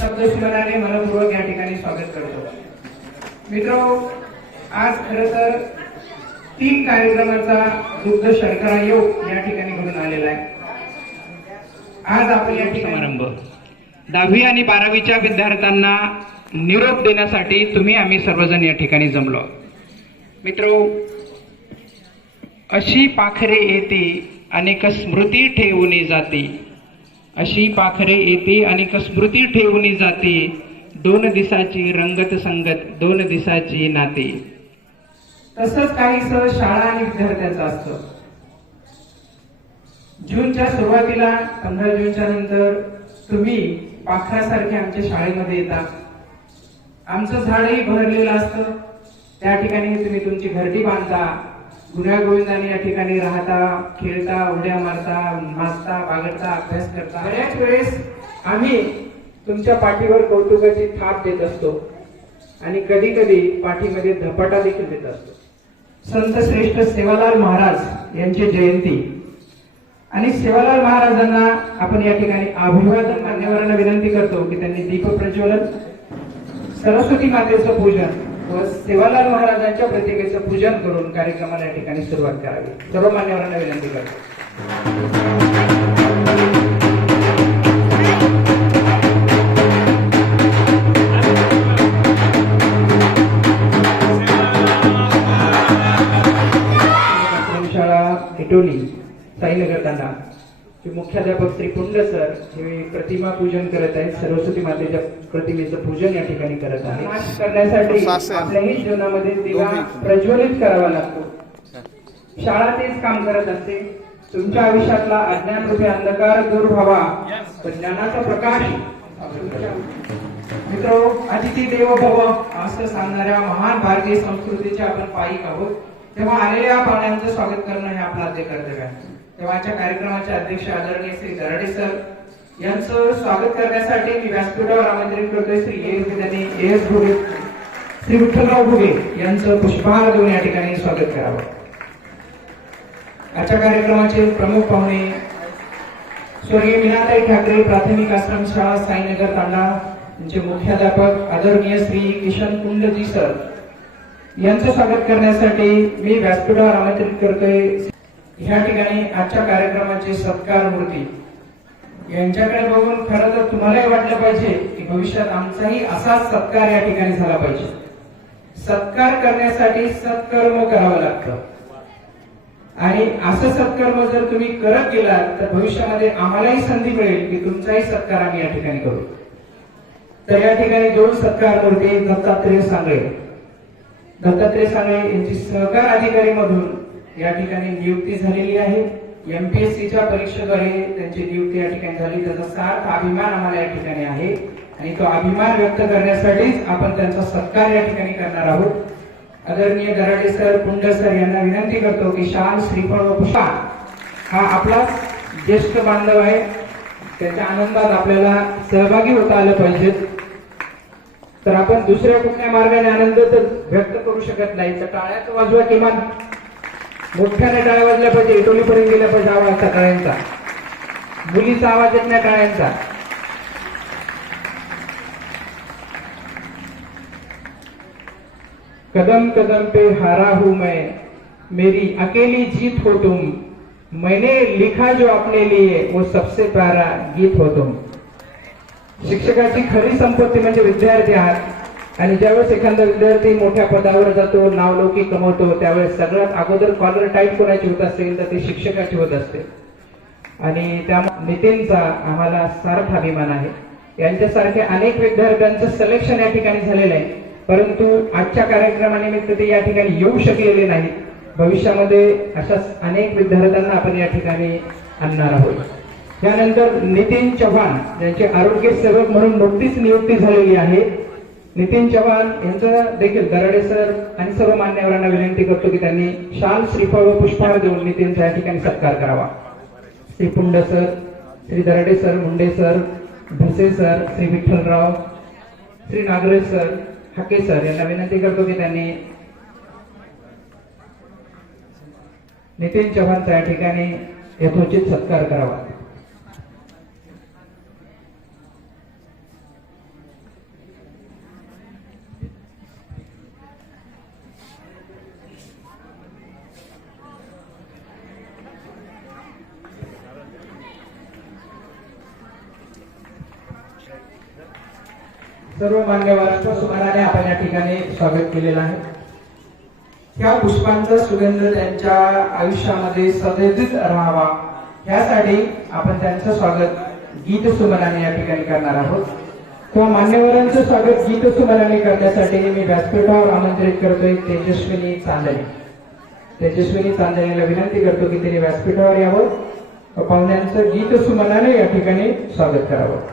शब्दस्मरणाने मनपूर्वक या ठिकाणी स्वागत करतो। मित्रो, आज खरं तर 3 कार्यक्रमाचा दुग्ध शर्करा योग या ठिकाणी घडून आलेला आहे। आज आपण या ठिकाणी समारंभ 10वी आणि 12वीच्या विद्यार्थ्यांना निरोप देण्यासाठी आम्ही सर्वजण या ठिकाणी जमलो। मित्रो, अशी पाखरे येते अनेक स्मृती ठेवून जाती, अशी पाखरे येते अनेक स्मृती ठेवून जाती, 2 दिसाची रंगत संगत 2 दिसाची नाती। तसंच काहीसं शाळा आणि विद्यार्थ्यांचं असतं। जूनच्या सुरुवातीला 15 जूनच्या नंतर तुम्ही पाखरासारखे आमच्या शाळेमध्ये येता। आमचं झाडही बहरलेलं असतं, त्या ठिकाणी तुम्ही तुमची घरटी बांधता, गुण्यागोविंदाने या ठिकाणी राहता, खेळता, उड्या मारता, नाचता, बागडता, अभ्यास करता। बऱ्याच वेळेस आम्ही तुमच्या पाठीवर कौतुकाची थाप देत असतो आणि कधी कधी पाठीमध्ये धपाटा देखील देत असतो। संत श्रेष्ठ सेवालाल महाराज यांची जयंती आणि सेवालाल महाराजांना आपण या ठिकाणी अभिवादन मान्यवरांना विनंती करतो की त्यांनी दीप प्रज्वलन, सरस्वती मातेचं पूजन व सेवालाल महाराजांच्या प्रतिमेचं पूजन करून कार्यक्रमाला या ठिकाणी सुरुवात करावी। सर्व मान्यवरांना विनंती करतो। शाळा इटोली साईनगर तांडा चे मुख्याध्यापक श्री पुंड सर हे प्रतिमा पूजन करत आहेत, सरस्वती मातेच्या प्रतिमेचं पूजन या ठिकाणी करत आहेत। नाश करण्यासाठी आपल्याही जीवनामध्ये दिवा प्रज्वलित करावा लागतो। शाळा तेच काम करत असते। तुमच्या आयुष्यातला अज्ञान रूपी अंधकार दूर व्हावा, ज्ञानाचा प्रकाश। मित्रो, अतिथी देवो भव असं सांगणाऱ्या महान भारतीय संस्कृतीचे आपण पायिक आहोत, तेव्हा आलेल्या पाहुण्यांचं स्वागत करणं हे आपलं आद्य कर्तव्य आहे। तेव्हाच्या कार्यक्रमाचे अध्यक्ष आदरणीय श्री दराडे सर यांचं स्वागत करण्यासाठी मी व्यासपीठावर आमंत्रित करतोय श्री एस भुगे, श्री विठ्ठलराव भुगे यांचं पुष्पहार देऊन या ठिकाणी स्वागत करावं। आजच्या कार्यक्रमाचे प्रमुख पाहुणे स्वर्गीय मीनाताई ठाकरे प्राथमिक आश्रम शाळा साईनगर तांडा यांचे मुख्याध्यापक आदरणीय श्री किशन कुंडजी सर यांचं स्वागत करण्यासाठी मी व्यासपीठावर आमंत्रित करतोय। या ठिकाणी आजच्या कार्यक्रमाचे सत्कार मूर्ती यांच्याकडे बघून खरं तर तुम्हालाही वाटलं पाहिजे की भविष्यात आमचाही असाच सत्कार या ठिकाणी झाला पाहिजे। सत्कार करण्यासाठी सत्कर्म करावं लागतं आणि असं सत्कर्म जर तुम्ही करत गेलात तर भविष्यामध्ये आम्हालाही संधी मिळेल की तुमचाही सत्कार आम्ही या ठिकाणी करू। तर या ठिकाणी 2 सत्कार मूर्ती दत्तात्रेय सांगळे यांची सहकार अधिकारी मधून या ठिकाणी नियुक्ती झालेली आहे। एमपीएससीच्या परीक्षेद्वारे त्यांची नियुक्ती या ठिकाणी झाली, त्याचा सार्थ अभिमान आम्हाला या ठिकाणी आहे आणि तो अभिमान व्यक्त करण्यासाठीच आपण त्यांचा सत्कार या ठिकाणी करणार आहोत। आदरणीय दराडे सर, पुंड सर यांना विनंती करतो की शाल, श्रीफळ व पुष्पा हा आपला ज्येष्ठ बांधव आहे, त्याच्या आनंदात आपल्याला सहभागी होता आलं पाहिजे। तर आपण दुसऱ्या कुठल्या मार्गाने आनंद तर व्यक्त करू शकत नाही, तर टाळ्याच वाजवा, किमान मोठ्याने टाळ्या वाजल्या पाहिजे, इटोलीपर्यंत गेल्या पाहिजे आवाज टाळ्यांचा, मुलीचा आवाज येत नाही टाळ्यांचा। कदम कदम पे हारा हूं मैं, मेरी अकेली जीत हो तुम, मैंने लिखा जो अपने लिए वो सबसे प्यारा गीत हो तुम। शिक्षकाची खरी संपत्ती म्हणजे विद्यार्थी आहात आणि ज्यावेळेस एखादा विद्यार्थी मोठ्या पदावर जातो, नावलौकिक कमवतो, त्यावेळेस सगळ्यात अगोदर कॉलर टाईट कोणाची होत असेल तर ते शिक्षकाची होत असते आणि त्यामुळे नितीनचा आम्हाला सार्थ अभिमान आहे। यांच्यासारख्या अनेक विद्यार्थ्यांचं सिलेक्शन या ठिकाणी झालेलं आहे, परंतु आजच्या कार्यक्रमानिमित्त ते या ठिकाणी येऊ शकलेले नाहीत। भविष्यामध्ये अशा अनेक विद्यार्थ्यांना आपण या ठिकाणी आणणार आहोत। त्यानंतर नितीन चव्हाण यांचे आरोग्य सेवक म्हणून नुकतीच नियुक्ती झालेली आहे। नितीन चव्हाण यांचं देखील दराडे सर आणि सर्व मान्यवरांना विनंती करतो की त्यांनी शाल, श्रीफळ व पुष्पहार देऊन नितीनचा या ठिकाणी सत्कार करावा। Shri Pund sir, Shri Darade sir, Munde sir, Bhuse sir, Shri Vitthalrao, Shri Nagresh sir, Hake sir यांना विनंती करतो की त्यांनी नितीन चव्हाणचा या ठिकाणी यथोचित सत्कार करावा। सर्व मान्यवर पुष्पसुमनाने आपण या ठिकाणी स्वागत केलेलं आहे. ह्या पुष्पांचा सुगंध त्यांच्या आयुष्यामध्ये सदैव राहावा यासाठी आपण त्यांचं स्वागत गीत सुमनाने या ठिकाणी करणार आहोत. त्या मान्यवरांचं स्वागत गीत सुमनाने करण्यासाठी मी व्यासपीठावर आमंत्रित करतोय तेजस्विनी चांदणे. तेजस्विनी चांदणेला विनंती करतो की तिने व्यासपीठावर यावं, पाहुण्यांचं गीत सुमनाने या ठिकाणी स्वागत करावं.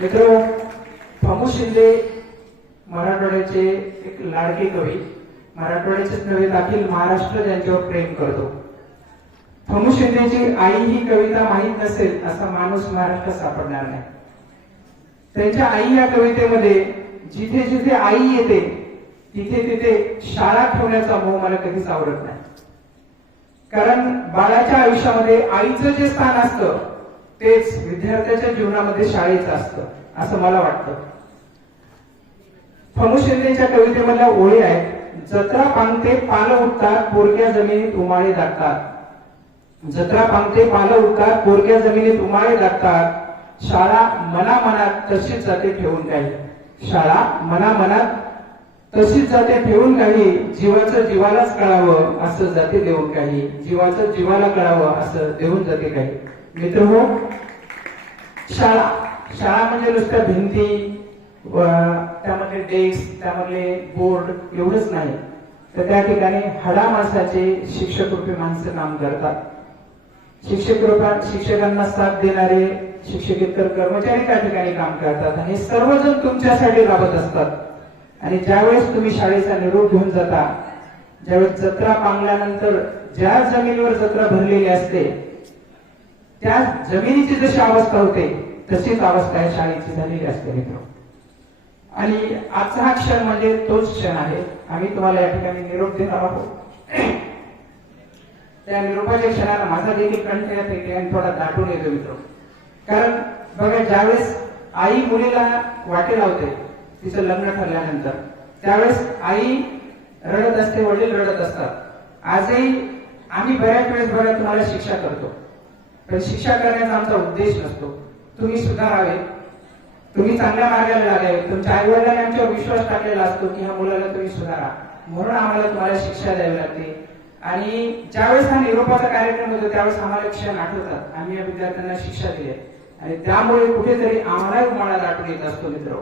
मित्र, फमू शिंदे मराठवाड्याचे एक लाडके कवी, मराठवाड्याचेच नव्हे अखिल महाराष्ट्र ज्यांच्यावर प्रेम करतो. फमू शिंदेची आई ही कविता माहीत नसेल असा माणूस महाराष्ट्रात सापडणार नाही. त्यांच्या आई या कवितेमध्ये जिथे जिथे आई येते तिथे तिथे शाळा ठेवण्याचा मोह मला कधीच आवडत नाही. कारण बाळाच्या आयुष्यामध्ये आईचं जे स्थान असतं तेच विद्यार्थ्याच्या जीवनामध्ये शाळेचं असतं असं मला वाटतं. फमू शिंदेच्या कवितेमधल्या ओळी आहेत. जत्रा पांगते पालं उठतात पोरक्या जमिनीत उमाळे दाटतात. जत्रा पांगते पालं उठतात पोरक्या जमिनीत उमाळे दाटतात. शाळा मनामनात तशीच जाते ठेवून काही. शाळा मनामनात तशीच जाते ठेवून काही. जीवाचं जीवालाच कळावं असं जाते देऊन काही. जीवाचं जीवाला कळावं असं देऊन जाते काही. मित्र हो, शाळा म्हणजे नुसत्या भिंती, त्यामध्ये डेस्क, त्यामधले बोर्ड एवढंच नाही, तर त्या ठिकाणी हाडा माणसाचे शिक्षक रूपी माणसं काम करतात. शिक्षकांना साथ देणारे शिक्षकेतर कर्मचारी त्या ठिकाणी काम करतात आणि सर्वजण तुमच्यासाठी राबत असतात. आणि ज्यावेळेस तुम्ही शाळेचा निरोप घेऊन जाता, ज्यावेळेस जत्रा पांगल्यानंतर ज्या जमिनीवर जत्रा भरलेली असते त्या जमिनीची जशी अवस्था होते तशीच अवस्था या शाळेची झालेली असते मित्र. आणि आजचा हा क्षण म्हणजे तोच क्षण आहे. आम्ही तुम्हाला या ठिकाणी निरोप देणार आहोत. त्या निरोपाच्या क्षणाला माझा देखील कंठ येते आणि थोडा दाटून येतो मित्र. कारण बघा, ज्यावेळेस आई मुलीला वाटे लावते तिचं लग्न ठरल्यानंतर, त्यावेळेस आई रडत असते, वडील रडत असतात. आजही आम्ही बऱ्याच वेळेस बघा तुम्हाला शिक्षा करतो, पण शिक्षा करण्याचा आमचा उद्देश नसतो. तुम्ही सुधारावे, तुम्ही चांगल्या मार्गाला लागावे. तुमच्या आई वडिलांनी आमच्यावर विश्वास टाकलेला असतो की ह्या मुलाला तुम्ही सुधारा, म्हणून आम्हाला तुम्हाला शिक्षा द्यावी लागते. आणि ज्यावेळेस हा निरोपाचा कार्यक्रम होतो त्यावेळेस आम्हाला क्षण आठवतात, आम्ही या विद्यार्थ्यांना शिक्षा दिली आणि त्यामुळे कुठेतरी आम्हाला उमाळा दाटून येत असतो मित्र.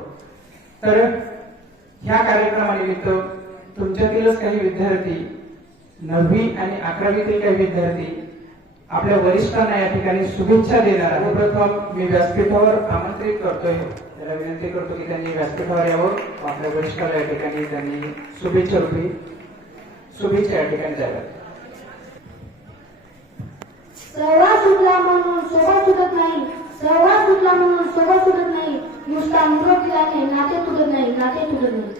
तर ह्या कार्यक्रमानिमित्त तुमच्यातीलच काही विद्यार्थी 9वी आणि 11वीतील काही विद्यार्थी आपल्या वरिष्ठांना या ठिकाणी शुभेच्छा देणार आहे. प्रथम मी व्यासपीठावर आमंत्रित करतोय, त्याला विनंती करतो की त्यांनी व्यासपीठावर यावं. आपल्या वरिष्ठाला या ठिकाणी त्यांनी शुभेच्छा या ठिकाणी द्याव्यात. सहवास सुटला म्हणून सोबत सुटत नाही, सहवास सुटला म्हणून सोबत सुटत नाही, नुसता निरोप दिल्याने नाते तुटत नाही.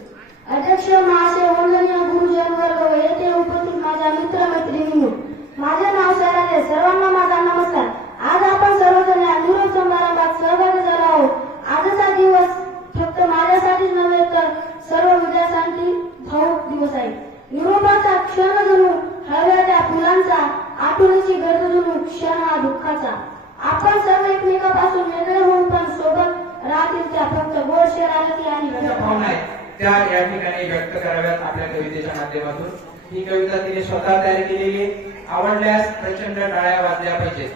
अध्यक्ष महाशय, वंदनीय गुरुजन वर्ग व येथे उपस्थित माझ्या मित्र मैत्रिणींनो, माझे नाव सरादे, सर्वांना माझा नमस्कार. आज आपण सर्वजण या निरोप समारंभात सहभागी झालो आहोत. आजचा दिवस फक्त माझ्यासाठीच नव्हे तर सर्व विद्यार्थ्यांसाठी भावुक दिवस आहे. निरोपाचा क्षण जणू हळव्या त्या फुलांचा, आठवणीची गर्द जणू क्षण हा दुःखाचा. आपण सर्व एकमेकांपासून वेगळे होऊन पण सोबत राहतील त्या फक्त गोड शहराची आणि भावना आहेत त्या या ठिकाणी व्यक्त कराव्यात आपल्या कवितेच्या माध्यमातून. ही कविता तिने स्वतः तयार केलेली आहे. आवडल्यास प्रचंड टाळ्या वाजल्या पाहिजेत.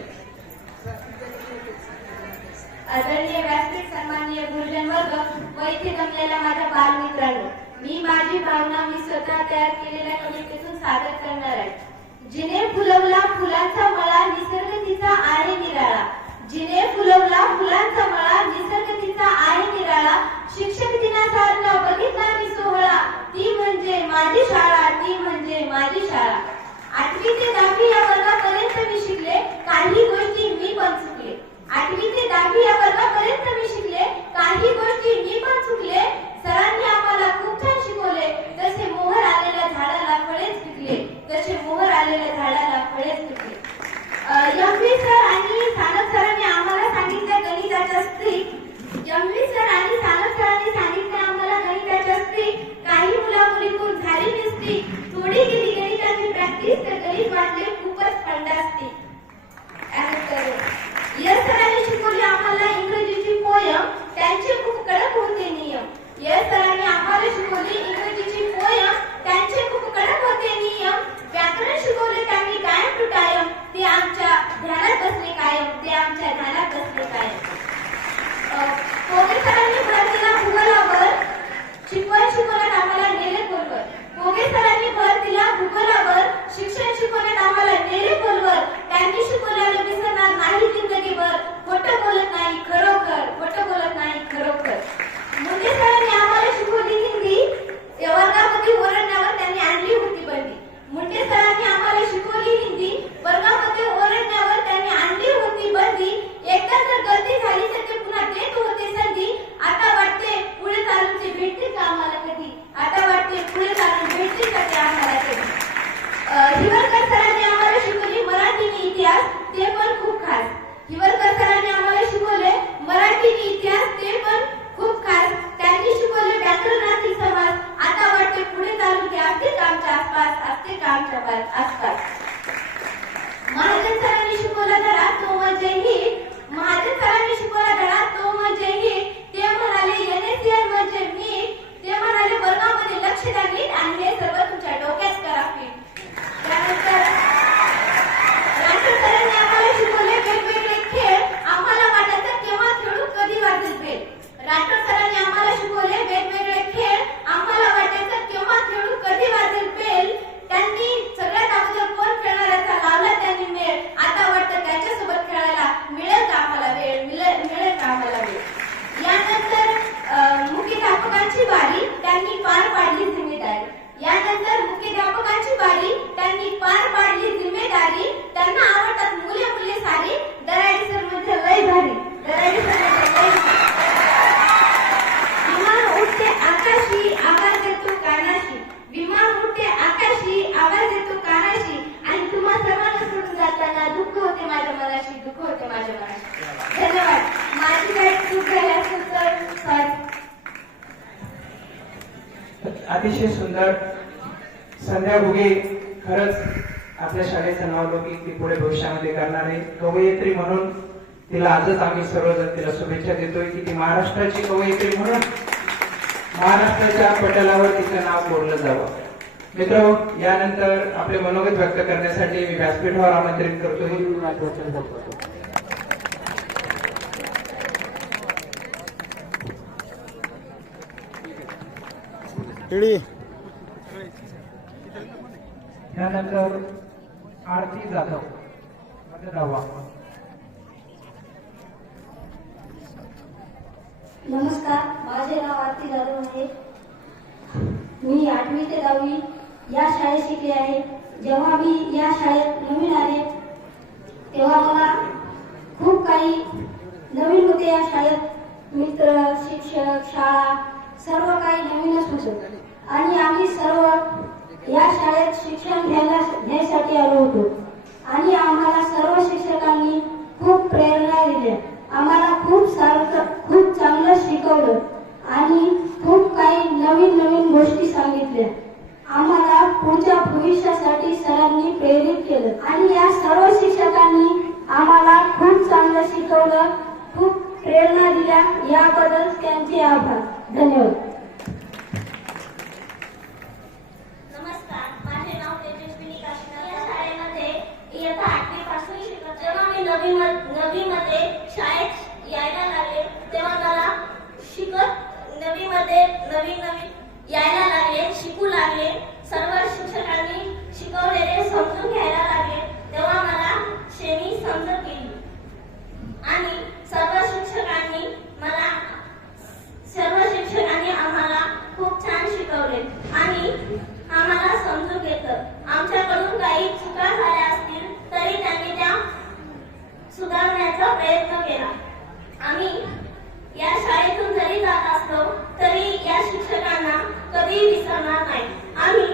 आदरणीय व्यासपीठ, सन्माननीय गुरुजन वर्ग व इथे जमलेल्या माझ्या बालमित्रांनो, मी माझी भावना मी स्वतः तयार केलेल्या कवितेतून सादर करणार आहे. जिने फुलवला फुलांचा मळा, निसर्ग तिचा आहे निराळा. जिने फुलवला फुलांचा मळा, निसर्ग तिचा आहे निराळा. शिक्षक दिनाचा न बघितला मी सोहळा, ती म्हणजे माझी शाळा, ती म्हणजे माझी शाळा. 8वी ते 10वी या वर्गापर्यंत मी शिकले, काही गोष्टी मी पण चुकले. 8वी ते 10वी या वर्गापर्यंत मी शिकले, काही गोष्टी मी पण चुकले. सरांनी आम्हाला खूप छान शिकवले, जसे मोहर आलेल्या झाडाला फळेच पिकले, तसे मोहर आलेल्या झाडाला फळेच पिकले. एम.व्ही. सर आणि सानप सरांनी आम्हाला सांगितले गणिताच्या स्त्रीक. एम.व्ही. सर आणि सानप सरांनी सांगितले आम्हाला गणिताच्या स्त्रीक. काही मुला-मुलीतून झाली मिस्टेक, थोडी केली गणिताची प्रॅक्टिस तर गणित वाटले खूपच फंडास्टिक. यश सरांनी शिकवली आम्हाला इंग्रजीची पोयम, त्यांचे खूप कडक होते नियम. यश सरांनी आम्हाला शिकवली इंग्रजीची पोयम, त्यांचे खूप कडक होते नियम. व्याकरण शिकवले त्यांनी कायम टू कायम, ते आमच्या ध्यानात बसले कायम, ते आमच्या ध्यानात बसले कायम. पोगे सरांनी भर दिला भूगोलावर, शिकवण्यात आम्हाला नेले खोलवर. पोगे सरांनी भर दिला भूगोलावर, शिक्षण शिकवण्यात आम्हाला नेले खोलवर. त्यांनी शिकवल्याने विसरणार नाही जिंदगीभर, खोटं बोलत नाही खरोखर, खोटं बोलत नाही खरोखर. मुंडे सरांनी आम्हाला शिकवली हिंदी, वर्गामध्ये ओरडण्यावर त्यांनी आणली होती बंदी. मुंडे सरांनी आम्हाला शिकवली हिंदी, वर्गामध्ये ओरडण्यावर त्यांनी आणली होती बंदी. एकदा जर गलती झाली तर ते पुन्हा देत होते संधी. आता वाटते पुढे चालून ते भेटते का आम्हाला कधी, आता वाटते पुढे चालून भेटते का ते आम्हाला कधी. हिवरकर सरांनी आम्हाला शिकवली मराठी इतिहास, ते पण खूप खास. हिवरकर सरांनी आम्हाला शिकवले मराठी इतिहास, ते पण खूप खास. त्यांनी शिकवले व्याकरणातील समास, आता वाटते पुढे चालून ते असते का आमच्या आसपास, असते का आमच्या आसपास. महाजन सरांनी शिकवला धडा, तो म्हणजे हिट. महाजन सरांनी शिकवला धडा, तो म्हणजे हिट. ते म्हणाले NSCR म्हणजे मीठ. ते म्हणाले वर्गामध्ये लक्ष द्या नीट, आणि हे सर्व तुमच्या डोक्यात करा फिट. त्यानंतर राठोड सरांनी आम्हाला शिकवले वेगवेगळे खेळ, आम्हाला वाटायचं केव्हा खेळू कधी वाजेल बेल. राठोड सरांनी आम्हाला शिकवले वेगवेगळे खेळ, आम्हाला वाटायचं केव्हा खेळू कधी वाजेल बेल. त्यांनी सगळ्यात अगोदर कोण खेळणाऱ्याचा लावला त्यांनी मेळ, आता वाटतं त्याच्यासोबत खेळायला मिळेल का आम्हाला वेळ, मिळेल का आम्हाला वेळ. यानंतर मुख्याध्यापकांची बारी, त्यांनी पार पाडली जिम्मेदारी. यानंतर मुख्याध्यापकांची बारी, त्यांनी पार पाडली जिम्मेदारी. त्यांना आवडतात मुले मुले सारी, दराडी सर म्हणजे लय भारी, दराडी सर म्हणजे लय भारी. विमान उडते आकाशी, आवाज येतो कानाशी. विमान उडते आकाशी, आवाज येतो कानाशी. आणि तुम्हा सर्वांना सोडून जाताना दुःख होते माझ्या मनाशी, दुःख होते माझ्या मनाशी. धन्यवाद. माझी काही चूक झाली असेल तर सॉरी. अतिशय सुंदर संध्या भुगे, खरंच आपल्या शाळेचं नाव लौकिक ती पुढे भविष्यामध्ये करणार आहे. कवयित्री म्हणून तिला आजच आम्ही सर्वजण तिला शुभेच्छा देतोय की ती महाराष्ट्राची कवयित्री म्हणून महाराष्ट्राच्या पटलावर तिचं नाव कोरलं जावं. मित्र, यानंतर आपले मनोगत व्यक्त करण्यासाठी मी व्यासपीठावर आमंत्रित करतोय. त्यानंतर आरती जाधव वर्ग 10वा. नमस्कार, माझे नाव आरती जाधव आहे. मी 8वी ते 10वी या शाळेत शिकले आहे. जेव्हा मी या शाळेत नवीन आले तेव्हा मला खूप काही नवीन होते. या शाळेत मित्र, शिक्षक, शाळा सर्व काही नवीनच होतं आणि आम्ही सर्व या शाळेत शिक्षण घ्यायसाठी आलो होतो आणि आम्हाला सर्व शिक्षकांनी खूप प्रेरणा दिल्या. आम्हाला खूप चांगलं शिकवलं आणि खूप काही नवीन नवीन गोष्टी सांगितल्या. आम्हाला पुढच्या भविष्यासाठी सरांनी प्रेरित केलं आणि या सर्व शिक्षकांनी आम्हाला खूप चांगलं शिकवलं, खूप प्रेरणा दिल्या. याबद्दल त्यांचे आभार. धन्यवाद. नमस्कार, माझे नाव तेजस्विनी काशीनाथ. या शाळेमध्ये इयत्ता 8वी पासून शिकत. जेव्हा मी नववी मध्ये शाळेत यायला लागले तेव्हा मला नवीन यायला लागले, शिकू लागले. सर्व शिक्षकांनी शिकवलेले समजून घ्यायला लागले. तेव्हा मला श्रेणी समजत गेली आणि सर्व शिक्षकांनी आम्हाला खूप छान शिकवले आणि आम्हाला समजून घेतलं. आमच्याकडून काही चुका झाल्या असतील तरी त्यांनी त्या सुधारण्याचा प्रयत्न केला. आम्ही या शाळेतून जरी जात असलो तरी या शिक्षकांना कधी विसरणार नाही. आम्ही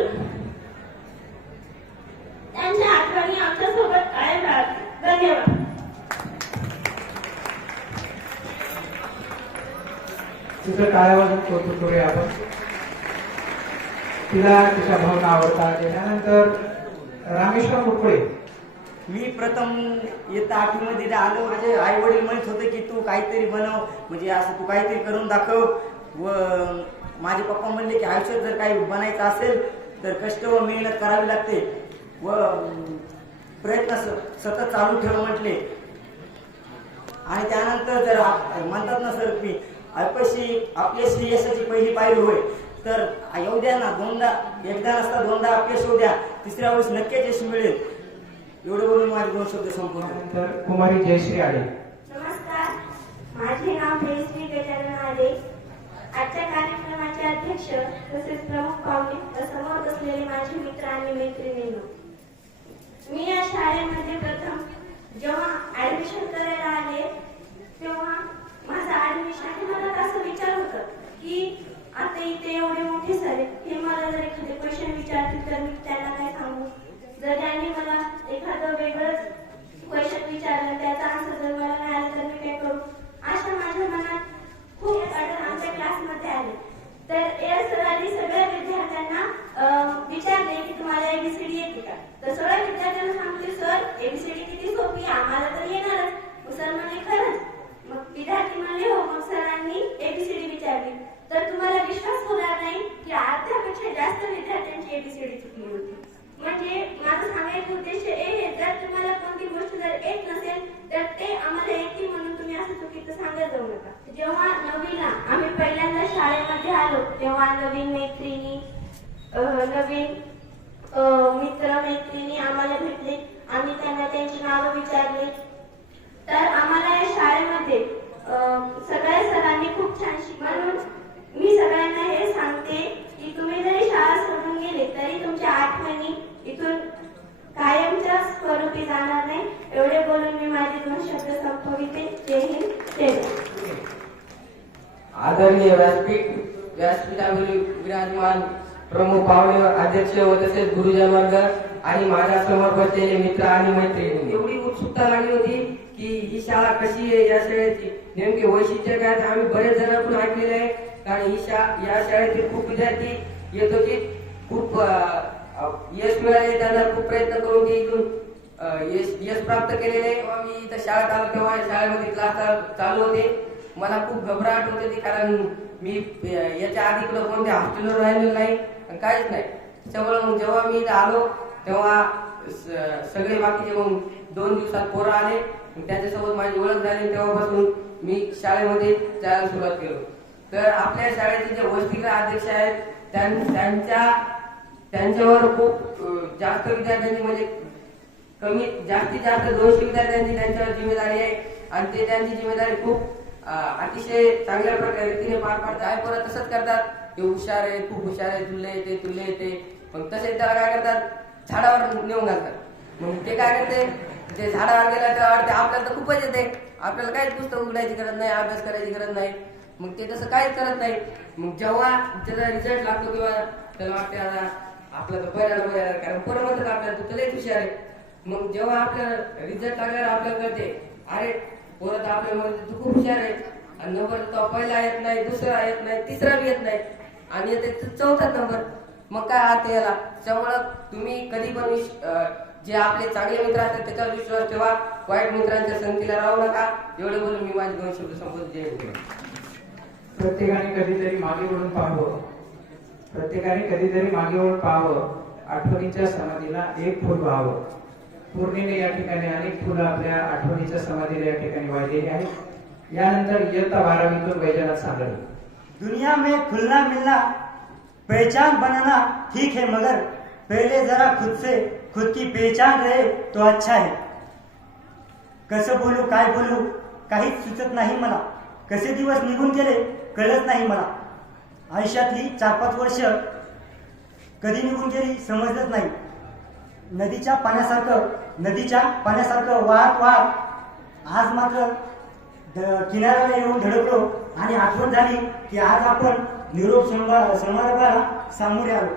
त्यांच्या आठवणी आमच्यासोबत कायम राहतील. धन्यवाद. तिचं टाळ्यावाजून कौतुक करूया आपण. तिला तिच्या भावना आवडतात. त्यानंतर रामेश्वर मुटकुळे. मी प्रथम इयत्ता 8वी मध्ये आलो. माझे आई वडील म्हणत होते की तू काहीतरी बनव, म्हणजे असं तू काहीतरी करून दाखव. व माझे पप्पा म्हणले की आयुष्यात जर काही बनायचं असेल तर कष्ट व मेहनत करावी लागते व प्रयत्न सतत चालू ठेव म्हटले. आणि त्यानंतर जर म्हणतात ना सर की अपयश यशाची पहिली पायरी होय, तर येऊ द्या ना, एकदा नसता दोनदा अपयश होऊ द्या, तिसऱ्या वेळेस नक्कीच यश मिळेल. एवढं बोलून माझे 2 शब्द संपवतो. त्यानंतर कुमारी जयश्री आडे. नमस्कार, माझे नाव जयश्री गजानन आले. आजच्या कार्यक्रमाचे अध्यक्ष तसेच प्रमुख पाहुणे समोर बसलेले माझे मित्र आणि मैत्रिणींनो, मी या शाळेमध्ये प्रथम जेव्हा ऍडमिशन करायला आले तेव्हा माझा ऍडमिशन मला असं विचार होतं की आता इथे एवढे मोठे सर हे मला जर एखादे क्वेश्चन विचारतील तर मी त्यांना काय सांगू. जर त्यांनी मला एखादं वेगळंच क्वेश्चन विचारलं त्याचा आन्सर जर मला नाही आला तर मी काय करू. अशा माझ्या मनात खूप अडचण आमच्या क्लासमध्ये आले. तर या सरांनी सगळ्या विद्यार्थ्यांना विचारले की तुम्हाला एबीसीडी येते का. तर सगळ्या विद्यार्थ्यांना सांगते सर एबीसीडी किती सोपी आहे, आम्हाला तर येणारच. सर म्हणे खरंच. मग विद्यार्थी म्हणले हो. मग सरांनी एबीसीडी विचारली तर तुम्हाला विश्वास होणार नाही की अर्ध्यापेक्षा जास्त विद्यार्थ्यांची एबीसीडी चुकली होती. म्हणजे माझा सांगायचा उद्देश आहे जर तुम्हाला कोणती गोष्ट जर येत नसेल तर ते आम्हाला येते म्हणून तुम्ही असं चुकीचं सांगत जाऊ नका. जेव्हा 9वीला आम्ही पहिल्यांदा शाळेमध्ये आलो तेव्हा नवीन मैत्रिणी, नवीन मित्र मैत्रिणी आम्हाला भेटले. आम्ही त्यांना त्यांची नावं विचारली. तर आम्हाला या शाळेमध्ये सगळ्या सरांनी खूप छान म्हणून मी सगळ्यांना हे सांगते की तुम्ही जरी शाळा सोडून गेले तरी तुमच्या आठवणी इथून कायमच्या स्वरूपी जाणार नाही. एवढे बोलून मी माझे 2 शब्द संपविते. जय हिंद, जय भारत. आदरणीय व्यासपीठावर विराजमान प्रमुख पाहुणे, अध्यक्ष व तसेच गुरुजन वर्ग आणि माझ्या समोर बसलेले मित्र आणि मैत्रिणी, एवढी उत्सुकता लागली होती की ही शाळा कशी आहे, या शाळेची नेमके वैशिष्ट्य काय. आम्ही बरेच जणांकडून ऐकलेले आहे कारण या शाळेतील खूप विद्यार्थी येत होते, खूप यश मिळाले, त्यांना खूप प्रयत्न करून ते इथून यश प्राप्त केलेले. जेव्हा मी इथं शाळेत आलो तेव्हा शाळेमध्ये क्लास चालू होते. मला खूप घबराहट होत होती कारण मी याच्या आधी कोणत्या हॉस्टेलवर राहिलेलं नाही आणि काहीच नाही. त्यामुळे जेव्हा मी इथं आलो तेव्हा सगळे बाकीचे मग 2 दिवसात पोरं आले, त्याच्यासोबत माझी ओळख झाली. तेव्हापासून मी शाळेमध्ये जायला सुरुवात केलो. तर आपल्या शाळेचे जे वसतिगृह अध्यक्ष आहेत त्यांच्या त्यांच्यावर खूप जास्त विद्यार्थ्यांनी म्हणजे जास्तीत जास्त 200 विद्यार्थ्यांची त्यांच्यावर जिम्मेदारी आहे आणि ते त्यांची जिम्मेदारी खूप अतिशय चांगल्या रीतीने पार पाडतात. आहे परत तसंच करतात, ते हुशार आहे, खूप हुशार आहे, तुले येते. मग तसे त्याला काय करतात, झाडावर नेऊन घालतात. मग ते काय करते, ते झाडावर गेला तेव्हा वाटते आपल्याला तर खूपच येते, आपल्याला काहीच पुस्तक उघडायची गरज नाही, अभ्यास करायची गरज नाही. मग ते तसं काहीच करत नाही. मग जेव्हा त्याचा रिझल्ट लागतो किंवा त्याला वाटते आता आपला तर पहिला नंबर येणार, कारण पोरं म्हणतात आपल्याला तू तर लयच हुशार आहे. मग जेव्हा आपल्याला रिझल्ट लागल्यावर आपल्याला कळते, अरे पोरं तर आपल्या म्हणते तू खूप हुशार आहे, आणि नंबर तो पहिला येत नाही, दुसरा येत नाही, तिसरा बी येत नाही, आणि येते 4था नंबर. मग काय अर्थ याला? त्यामुळे तुम्ही कधी पण जे आपले चांगले मित्र असतात त्याच्यावर विश्वास ठेवा, वाईट मित्रांच्या संगतीला राहू नका. एवढे बोलून मी माझे 2 शब्द संपवतो. जय गुरु. प्रत्येकाने कधीतरी मागे वळून पाहावं, प्रत्येकाने कधीतरी मागे वळून पाहावं. आठवणीच्या समाधीला एक फूल व्हावं. पूर्णिने या ठिकाणी अनेक फुलं आपल्या आठवणीच्या समाधीला या ठिकाणी वाहिलेली आहेत. यानंतर इयत्ता 12वीतून वैजनाथ सांगळे. दुनिया में खुलना मिलना पहचान बनाना ठीक है, मगर पहले जरा खुद से खुद की पहचान रहे तो अच्छा है. कसं बोलू काय बोलू काहीच सुचत नाही मला. कसे दिवस निघून गेले कळत नाही मला. आयुष्यातली 4-5 वर्ष कधी निघून गेली समजलंच नाही. नदीच्या पाण्यासारखं वाहत वाहत आज मात्र किनाऱ्याला येऊन धडकलो आणि आठवण झाली की आज आपण निरोप समारंभाला सामोरे आलो.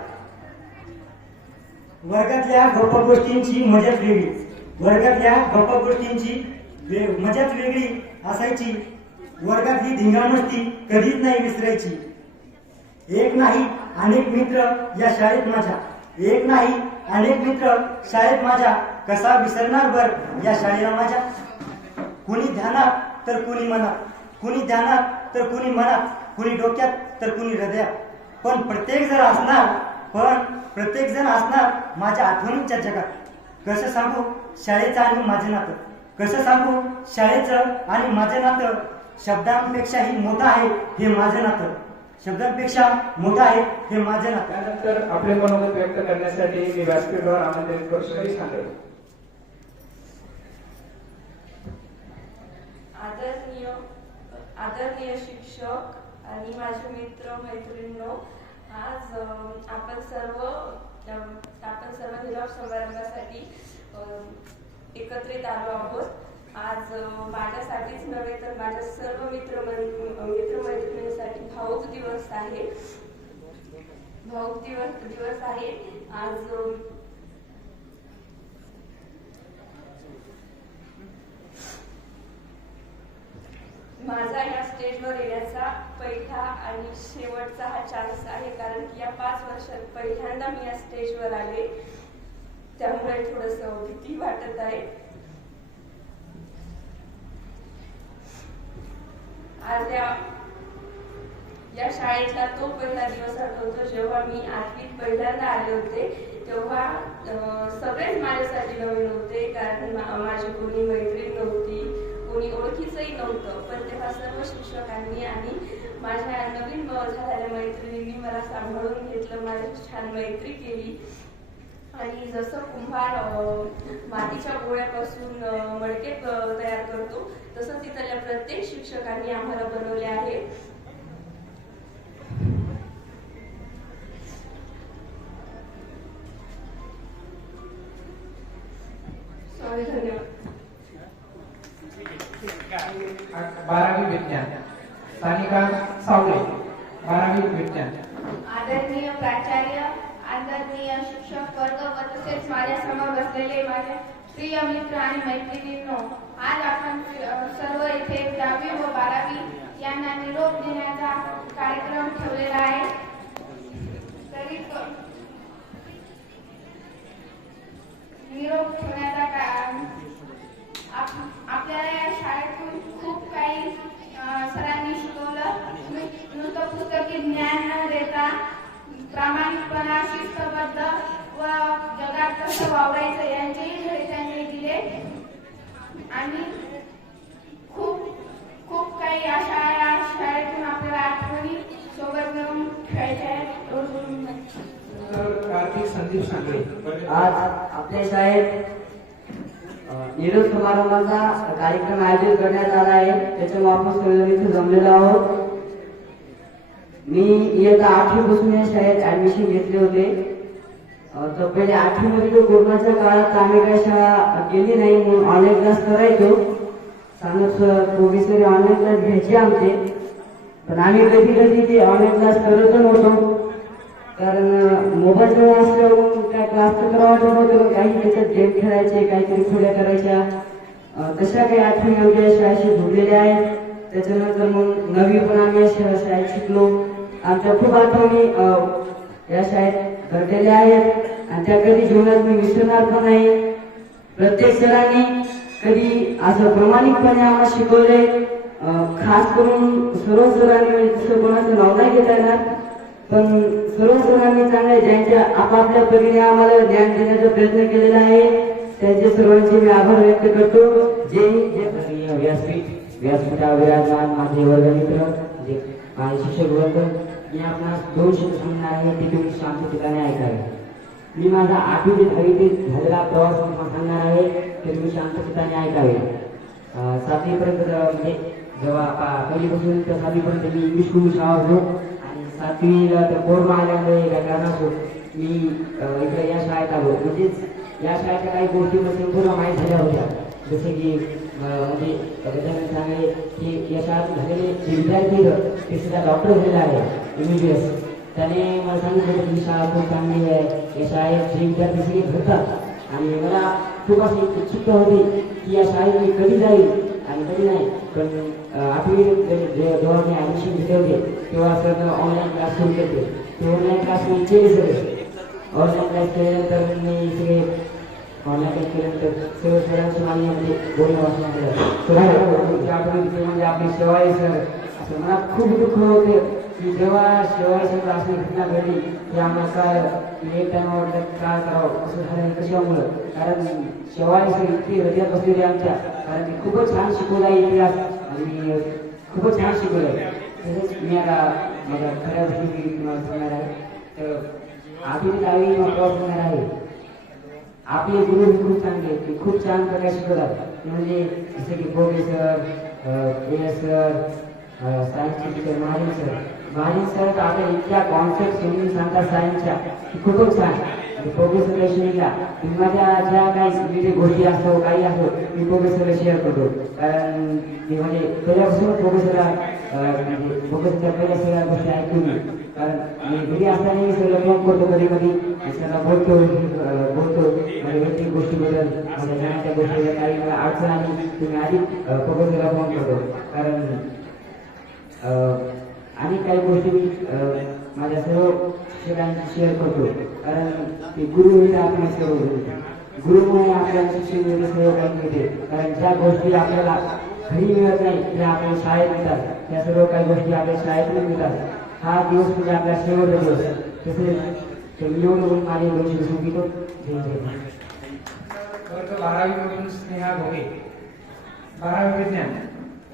वर्गातल्या गप्पा गोष्टींची मजाच वेगळी असायची. वर्गातली धिंगामस्ती कधीच नाही विसरायची. एक नाही अनेक मित्र या शाळेत माझ्या कसा विसरणार बर या शाळेला माझ्या. कुणी ध्यानात तर कुणी मनात, कुणी डोक्यात तर कुणी हृदयात. पण प्रत्येक जण असणार माझ्या आठवणींच्या जगात. कसं सांगू शाळेचं आणि माझं नातं. शब्दांपेक्षाही मोठं आहे हे माझं नातं. त्यानंतर आपले मनोगत व्यक्त करण्यासाठी मी व्यासपीठावर आमंत्रित करतो. सांगेल आदरणीय शिक्षक आणि माझे मित्र मैत्रिणींनो, आज आपण सर्व निरोप समारंभासाठी एकत्रित आलो आहोत. आज माझ्यासाठीच नव्हे तर माझ्या सर्व मित्रमैत्रिणींसाठी भाऊक दिवस आहे. आज माझा या स्टेजवर येण्याचा पहिला आणि शेवटचा हा चान्स आहे, कारण की या 5 वर्षात पहिल्यांदा मी या स्टेजवर आले, त्यामुळे थोडंसं भीती वाटत आहे. आज या शाळेतला तो पहिला दिवस आठवतो जेव्हा मी 8वीत पहिल्यांदा आले होते. तेव्हा सगळेच माझ्यासाठी नवीन होते, कारण माझी कोणी मैत्रीण नव्हती, कोणी ओळखीचंही नव्हतं. पण तेव्हा सर्व शिक्षकांनी आणि माझ्या नवीन झालेल्या मैत्रिणींनी मला सांभाळून घेतलं, माझी छान मैत्री केली. आणि जसं कुंभार मातीच्या गोळ्यापासून मडके तयार करतो, तसं तिथल्या प्रत्येक शिक्षकांनी आम्हाला बनवले आहे. धन्यवाद. 12वी विज्ञान सानिका सावळे. 12वी विज्ञान. आदरणीय प्राचार्य, आदरणीय शिक्षक वर्ग व तसेच माझ्या समोर बसलेले माझे प्रिय मित्र आणि मैत्रिणींनो, आज आपण सर्व इथे 10वी व 12वी यांना निरोप देण्याचा कार्यक्रम ठेवलेला आहे. तरी निरोप ठेवण्याचा आपल्याला या शाळेतून खूप काही सरांनी शिकवलं. नुसतं पुस्तकी ज्ञान न देता प्रामाणिकपणा, शिस्तबद्ध व जगात कसं वावरायचं यांचेही धडे त्यांनी दिले. आणि खूप काही अशा या शाळेतून आपल्याला आठवणी सोबत मिळून खेळायच्या आहेत. कार्तिक संदीप सांगळे. आज आपल्या शाळेत निरोप समारंभाचा कार्यक्रम आयोजित करण्यात आला आहे. त्याच्यामुळे आपण सर्वजण इथे जमलेलो आहोत. मी इयत्ता 8वी पासून या शाळेत ऍडमिशन घेतले होते. तर पहिले 8वी मध्ये कोरोनाच्या काळात आम्ही काही शाळा केली नाही म्हणून ऑनलाईन क्लास करायचो. प्रोफेसर ऑनलाईन क्लास घ्यायचे आमचे, पण आम्ही कधी कधी ते ऑनलाईन क्लास करत नव्हतो. कारण मोबाईल जवळ असल्यावर काय क्लास तर करावं वाटत नव्हतं. काही त्याच्यात गेम खेळायचे, काहीतरी खोड्या करायच्या. तशा काही आठवणी आमच्या शाळेशी जुडलेल्या आहेत. त्याच्यानंतर मग 9वी पण आम्ही शाळेत शिकलो. आमच्या खूप आठवणी या शाळेत घडलेल्या आहेत आणि त्या कधी जीवनात मी विसरणार पण नाही. प्रत्येक सरांनी कधी असं प्रामाणिकपणे आम्हाला शिकवले. खास करून सर्व सरांनी, जसं कोणाचं नाव नाही घेता येणार, पण सर्व सरांनी चांगले ज्यांच्या आपापल्या परीने आम्हाला ज्ञान देण्याचा प्रयत्न केलेला आहे त्यांचे सर्वांचे मी आभार व्यक्त करतो. व्यासपीठावर विराजमान माझे वर्गमित्र, माझे शिक्षक वर्ग, मी आपणास 2 शब्द सांगणार आहे ते तुम्ही शांत ठिकाणी ऐकावे. मी माझा 8वी ते 10वी झालेला प्रवास सांगणार आहे ते तुम्ही शांत ठिकाणी ऐकावे. 7वी पर्यंत म्हणजे जेव्हा पहिलीपासून तर 7वी पर्यंत मी इंग्लिश स्कूल शाळा होतो आणि 7वीला तर कोरोना आल्यामुळे काही कारणास्तव मी इकडे या शाळेत आलो. म्हणजेच या शाळेच्या काही गोष्टी संपूर्ण माहीत झाल्या होत्या. जसे की म्हणजे गजानन सांगले की या शाळेत झालेले जे विद्यार्थी ते सुद्धा डॉक्टर झालेला आहे MBBS. त्याने मला सांगितलं की शाळा खूप चांगली आहे. या शाळेत जे विद्यार्थी सगळे घडतात आणि मला खूप अशी उत्सुकता होती की या शाळेत मी कधी जाईल आणि कधी नाही. पण 8वी जेव्हा मी ॲडमिशन घेतले होते तेव्हा सर ऑनलाईन क्लास सुरू केले. ते ऑनलाईन क्लास मी केले सगळे. ऑनलाईन क्लास केल्यानंतर मी सगळे ऑनलाईन क्लास केल्यानंतर सर्व सरांशी माझी म्हणजे बोलणं वाचून आठवणी म्हणजे आपले शेवाळे सर. असं मला खूप दुःख होते की जेव्हा शेवाळे सर अशी घटना घडली की आम्हाला काय एक टायमावर काय करावं असं झालं कशामुळं. कारण शेवाळे सर इतकी हृदयात बसलेली आमच्या, कारण ते खूपच छान शिकवला इतिहास आणि खूपच छान शिकवलं. तसेच मी आता माझ्या खऱ्या गोष्टी तुम्हाला सांगणार आहे. तर 8वी ते 10वी प्रवास करणार आहे. आपले गुरु खूप चांगले, ते खूप छान प्रकारे शिकवतात. म्हणजे जसे की प्रोफेसर AS सर, सायन्सचे टीचर महाजन सर आपल्या इतक्या कॉन्सेप्ट समजून सांगतात सायन्सच्या की खूपच छान. प्रोफेसर लक्ष्मीला माझ्या ज्या काही गोष्टी असतो काही असो मी प्रोफेसरला शेअर करतो. कारण मी म्हणजे पहिल्यापासून प्रोफेसरला प्रोफेसरच्या पहिल्या सगळ्या गोष्टी ऐकून मी, कारण मी घरी असताना मी सगळं फोन करतो कधी कधी सगळा बोलतो माझ्या वैयक्तिक गोष्टीबद्दल, माझ्या ज्ञानाच्या गोष्टीबद्दल काही मला अडचण आली तुम्ही आधी प्रोफेसरला फोन करतो. कारण आणि काही गोष्टी मी माझ्या सर्व शिक्षकांशी शेअर करतो. कारण ते गुरु म्हणजे आपण सर्व गुरुमुळे आपल्याला शिक्षण मिळते, सर्व काही मिळते. कारण ज्या गोष्टी आपल्याला घरी मिळत नाही त्या आपल्या शाळेत मिळतात, त्या सर्व काही गोष्टी आपल्या शाळेतून मिळतात. हा दिवस म्हणजे आपला शेवटचा दिवस. तसेच मी एवढं माझे गोष्टी सांगितलं. वर्ग 12वी मधून स्नेहा भोगे, 12वी विज्ञान.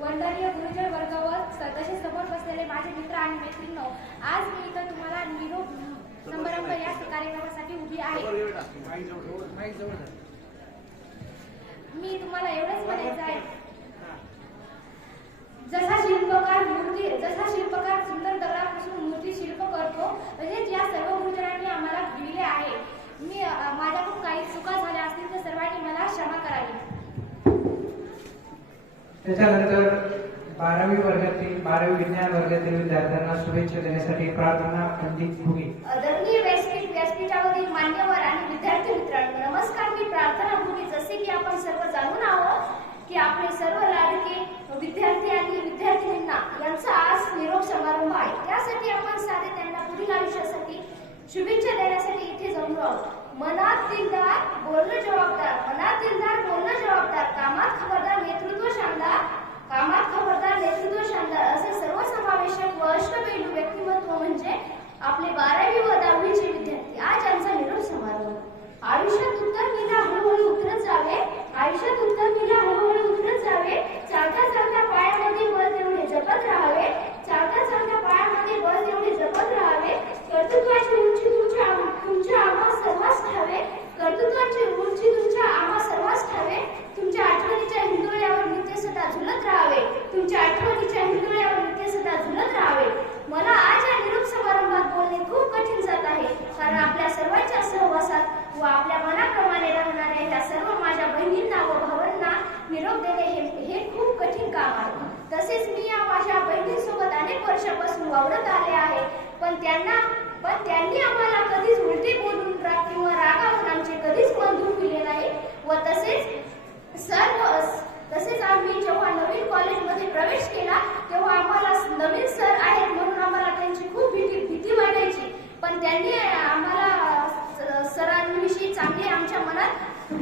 वंदनीय गुरुजन वर्गावर तसेच समोर बसलेले माझे मित्र आणि मैत्रिणी, आज मी इथं तुम्हाला निरोप समारंभ या कार्यक्रमासाठी उभी आहे. मी तुम्हाला एवढंच म्हणायचं आहे, जसा शिल्पकार सुंदर दगडापासून मूर्ती शिल्प करतो तसेच या सर्व गुरुजनांनी आम्हाला दिलेले आहे. मी माझ्याकडून काही चुका झाल्या असतील तर सर्वांनी मला क्षमा करावी. त्याच्यानंतर 12वी विज्ञान वर्गातील विद्यार्थ्यांना शुभेच्छा देण्यासाठी प्रार्थना पंडित भुगे. आदरणीय व्यासपीठावरील मान्यवर आणि विद्यार्थी मित्रांनो, नमस्कार. मी प्रार्थना भुगे. जसे की आपण सर्व जाणून आहोत की आपले सर्व लाडके विद्यार्थी आणि विद्यार्थिनींना यांचा आज निरोप समारंभ आहे. त्यासाठी आपण साधे त्यांना पुढील आयुष्यासाठी शुभेच्छा देण्यासाठी इथे जमलो आहोत. मनात दिलदार, बोलणं जबाबदार. मनात दिलदार, बोलणं जबाबदार. कामात खबरदार, नेतृत्व शानदार. कामात खबरदार, नेतृत्व शानदार असे सर्वसमावेशक व अष्टपैलू व्यक्तिमत्व म्हणजे आपले 12वी व 10वीचे विद्यार्थी. आज यांचा निरोप समारंभ. आयुष्यात उत्तर नीला हळूहळू उतरत जावे. आयुष्यात उत्तर नीला हळूहळू उतरत जावे. चालता चालता पायामध्ये बळ तेवढे जपत राहावे. चालता चालता पायामध्ये बळ तेवढे जपत राहावे. कर्तृत्वाची उंची तुमच्या आम्हा व आपल्या मनाप्रमाणे राहणाऱ्या ह्या सर्व माझ्या बहिणींना व भावांना निरोप देणे हे खूप कठीण काम आहे. तसेच मी या माझ्या बहिणींसोबत अनेक वर्षापासून वावरत आले आहे, पण त्यांनी आम्हाला कधीच उलटी बोलून किंवा रागावून आमचे कधीच मन दुखविले नाही. व तसेच आम्ही जेव्हा नवीन कॉलेजमध्ये प्रवेश केला तेव्हा आम्हाला नवीन सर आहेत म्हणून आम्हाला त्यांची खूप भीती वाटायची, पण त्यांनी आम्हाला सरांविषयी चांगले आमच्या मनात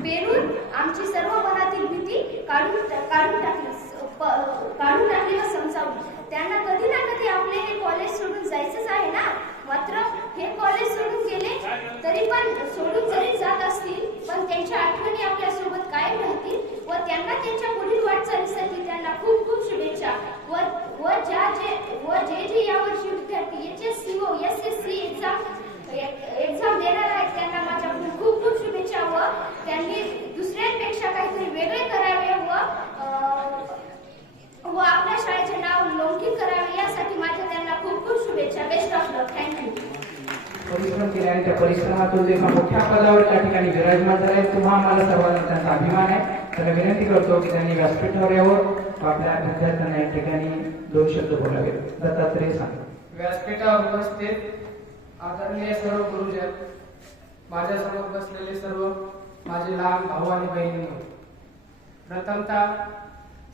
पेरून आमची सर्व मनातील भीती काढून टाकली व समजावली. त्यांना कधी ना कधी आपले हे कॉलेज सोडून जायचंच आहे ना. मात्र हे कॉलेज सोडून गेले तरी पण सोडून जरी जात असतील पण त्यांच्या आठवणी आपल्या सोबत कायम राहतील व त्यांना त्यांच्या पुढील वाटचालीसाठी त्यांना खूप खूप शुभेच्छा. व जे यावर्षी विद्यार्थी HSC व SSC एक्झाम देणार आहेत त्यांना माझ्या खूप खूप शुभेच्छा व त्यांनी दुसऱ्यांपेक्षा काहीतरी वेगळे करावे व आपल्या शाळेचे नाव लौकिक करावे यासाठी माझ्या त्यांना खूप खूप शुभेच्छा. Best of luck. थँक्यू. परिश्रम केले आणि त्या परिश्रमातून एका मोठ्या पदावर त्या ठिकाणी विराजमान झाले. तुम्हा आम्हाला सर्वांना त्यांचा अभिमान आहे. त्यांना विनंती करतो की त्यांनी व्यासपीठावर यावं व आपल्या विद्यार्थ्यांना या ठिकाणी 2 शब्द बोलावे. दत्तात्रय सांग. व्यासपीठावर उपस्थित आदरणीय सर्व गुरुजन, माझ्यासमोर बसलेले सर्व माझे लहान भाऊ आणि बहिणींनो, प्रथमतः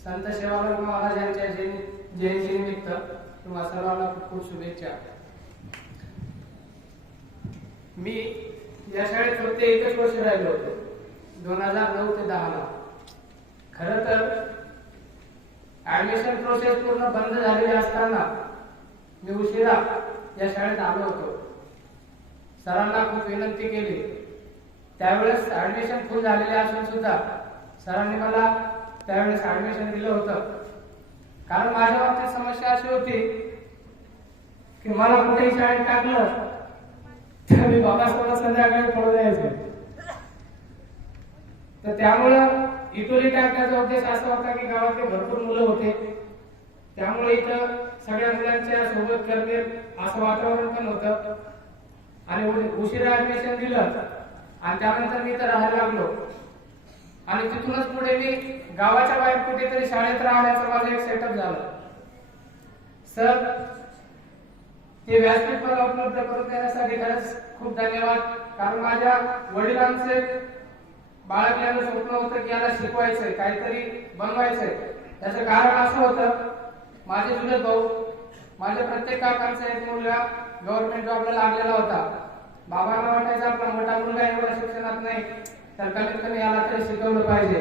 संत सेवालाल महाराजांच्या जयंतीनिमित्त तुम्हा सर्वांना खूप खूप शुभेच्छा. मी या शाळेत फक्त 1च वर्ष राहिलो होतो, 2009 ते 10 ला. खरं तर ऍडमिशन प्रोसेस पूर्ण बंद झालेली असताना मी उशिरा या शाळेत आलो होतो. सरांना खूप विनंती केली. त्यावेळेस ऍडमिशन फुल झालेले असून सुद्धा सरांनी मला त्यावेळेस ऍडमिशन दिलं होतं. कारण माझ्या बाबतीत समस्या अशी होती की मला कुठेही शाळेत टाकलं तर मी बाबासोबत संध्याकाळी पळून यायचो. तर त्यामुळं इटोली टाकण्याचा उद्देश असा होता की गावातले भरपूर मुलं होते, त्यामुळे इथं सगळ्या मुलांच्या सोबत करणे असं वातावरण पण होतं. आणि उशिरा ऍडमिशन दिलं आणि त्यानंतर मी इथं राहायला लागलो आणि तिथूनच पुढे मी गावाच्या बाहेर कुठेतरी शाळेत राहण्याचं माझं एक सेटअप झालं. सर, ते व्यासपीठ मला उपलब्ध करून देण्यासाठी खरंच खूप धन्यवाद. कारण माझ्या वडिलांचे बाळगलेलं स्वप्न होतं की याला शिकवायचंय, काहीतरी बनवायचंय. त्याचं कारण असं होतं, माझे चुलत भाऊ, माझ्या प्रत्येक काकांचा एक मुलगा गव्हर्नमेंट जॉबला लागलेला होता. बाबांना वाटायचं आपला मोठा मुलगा एवढा शिक्षणात नाही तर कमीत कमी याला तरी शिकवलं पाहिजे.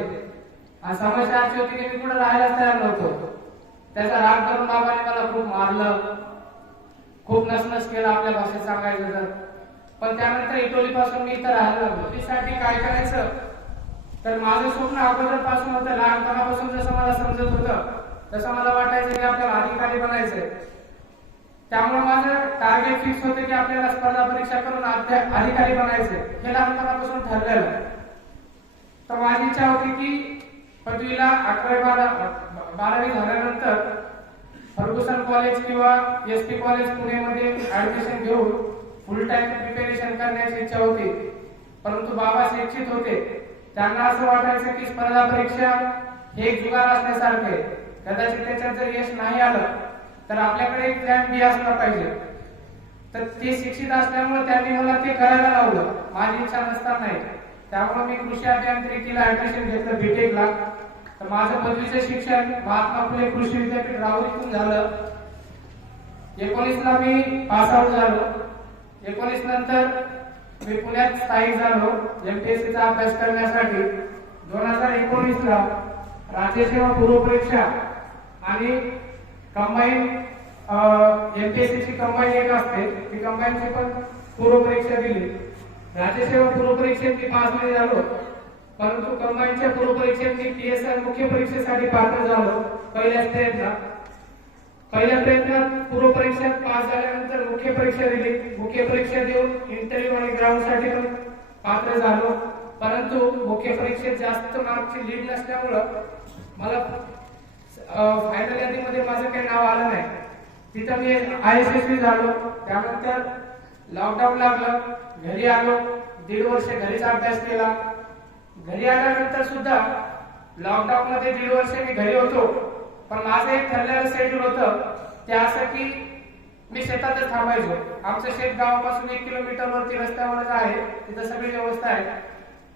आणि समस्या अशी होती की मी कुठे राहायलाच तयार नव्हतो. त्याचा राग करून बाबांनी मला खूप मारलं, खूप नसनस केलं आपल्या भाषेत सांगायचं तर. पण त्यानंतर इटोली पासून मी इथं राहायला लागलो. त्यासाठी काय करायचं तर माझं स्वप्न अगोदर पासून होतं, लहानपणापासून जसं मला समजत होतं तसं मला वाटायचं की आपल्याला अधिकारी बनायचंय. त्यामुळे माझं टार्गेट फिक्स होतं की आपल्याला स्पर्धा परीक्षा करून अधिकारी बनायचंय, हे लहानपणापासून ठरलेलं. तर माझी इच्छा होती की पदवीला 11वी-12वी झाल्यानंतर फर्ग्युसन कॉलेज किंवा SP कॉलेज पुणेमध्ये ऍडमिशन घेऊन फुल टाइम प्रिपरेशन करण्याची इच्छा होती. परंतु बाबा शिक्षित होते, त्यांना असं वाटायचं की स्पर्धा परीक्षा हे एक जुगार असण्यासारखे, कदाचित त्याच्यात जर यश नाही आलं तर आपल्याकडे एक प्लॅन B असला पाहिजे. तर ते शिक्षित असल्यामुळे त्यांनी मला ते करायला लावलं, माझी इच्छा नसताना. त्यामुळे मी कृषी अभियांत्रिकीला ऍडमिशन घेतलं BTech ला. तर माझं पदवीचं शिक्षण महात्मा फुले कृषी विद्यापीठ राहुरीतून झालं. 19 ला मी पास आउट झालो. 19 नंतर मी पुण्यात स्थायिक झालो MPSC चा अभ्यास करण्यासाठी. 2019 ला राज्यसेवा पूर्व परीक्षा आणि कंबाईन MPSC ची कंबाईन एक असते, ती कंबाईनची पण पूर्व परीक्षा दिली. राज्यसेवा पूर्व परीक्षेत मी पास नाही झालो, परंतु कंबाईनच्या पूर्व परीक्षेत मी PSI मुख्य परीक्षेसाठी पात्र झालो पहिल्या प्रयत्नात. पूर्व परीक्षेत पास झाल्यानंतर मुख्य परीक्षा दिली. मुख्य परीक्षा देऊन इंटरव्ह्यू आणि ग्राउंड साठी पण पात्र झालो, परंतु मुख्य परीक्षेत जास्त मार्कची लीड नसल्यामुळं मला फायनल यादीमध्ये माझं काही नाव आलं नाही. तिथं मी ISSB झालो. त्यानंतर लॉकडाऊन लागलं, घरी आलो. 1.5 वर्ष घरीच अभ्यास केला. घरी आल्यानंतर सुद्धा लॉकडाऊन मध्ये 1.5 वर्ष मी घरी होतो, पण माझं एक ठरलेलं शेड्यूल होतं ते असं की मी शेतातच थांबायचो. आमचं शेत गावापासून 1 किलोमीटरवरती रस्त्यावरच आहे, तिथं सगळी व्यवस्था आहे.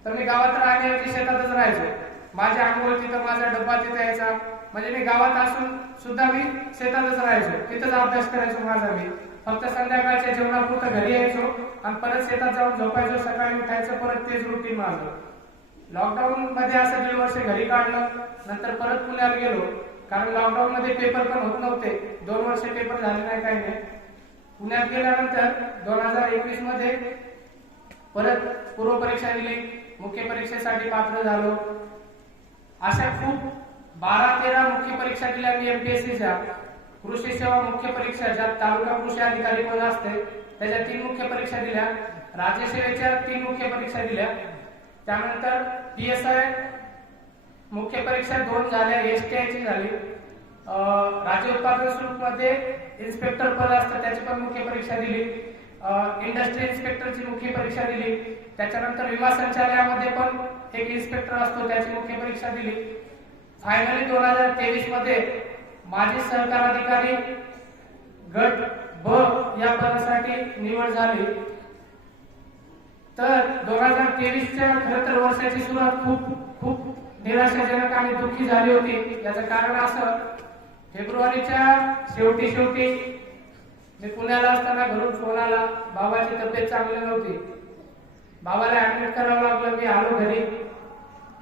तर मी गावात राहण्याऐवजी शेतातच राहायचो. माझी आंघोळ तिथं, माझा डब्बा तिथं यायचा. म्हणजे मी गावात असून सुद्धा मी शेतातच राहायचो, तिथंच अभ्यास करायचो माझा. मी फक्त संध्याकाळच्या जेवणापुरतं घरी यायचो आणि परत शेतात जाऊन झोपायचो, सकाळी उठायचं, परत तेच रुटीन माझं. लॉकडाऊन मध्ये असं 1.5 वर्ष घरी काढलं. नंतर परत पुण्याला गेलो, कारण लॉकडाऊन मध्ये पेपर पण होत नव्हते. 2 वर्ष पेपर झाले नाही, काही नाही. पुण्यात गेल्यानंतर 2021 मध्ये परत पूर्व परीक्षा दिली, मुख्य परीक्षेसाठी पात्र झालो. अशा खूप 12-13 मुख्य परीक्षा दिल्या मी एमपीएससीच्या. कृषी सेवा मुख्य परीक्षा, ज्यात तालुका कृषी अधिकारी पद असते, त्याच्या 3 मुख्य परीक्षा दिल्या. राज्यसेवेच्या 3 मुख्य परीक्षा दिल्या. त्यानंतर PSI मुख्य परीक्षा 2 झाल्या, STI ची झाली. राज्य उत्पादन शुल्क मध्ये इन्स्पेक्टर पद असतं, त्याची पण मुख्य परीक्षा दिली. इंडस्ट्री इन्स्पेक्टरची मुख्य परीक्षा दिली. त्याच्यानंतर विमा संचालयामध्ये पण एक इन्स्पेक्टर असतो, त्याची मुख्य परीक्षा दिली. फायनली 2023 मध्ये माजी सहकार अधिकारी गट ब या पदासाठी निवड झाली. तर 2023च्या खरं तर वर्षाची सुरुवात खूप निराशाजनक आणि दुःखी झाली होती. याचं कारण असं, फेब्रुवारीच्या शेवटी मी पुण्याला असताना घरून फोन आला, बाबाची तब्येत चांगली नव्हती, बाबाला ऍडमिट करावं लागलं. मी आलो घरी.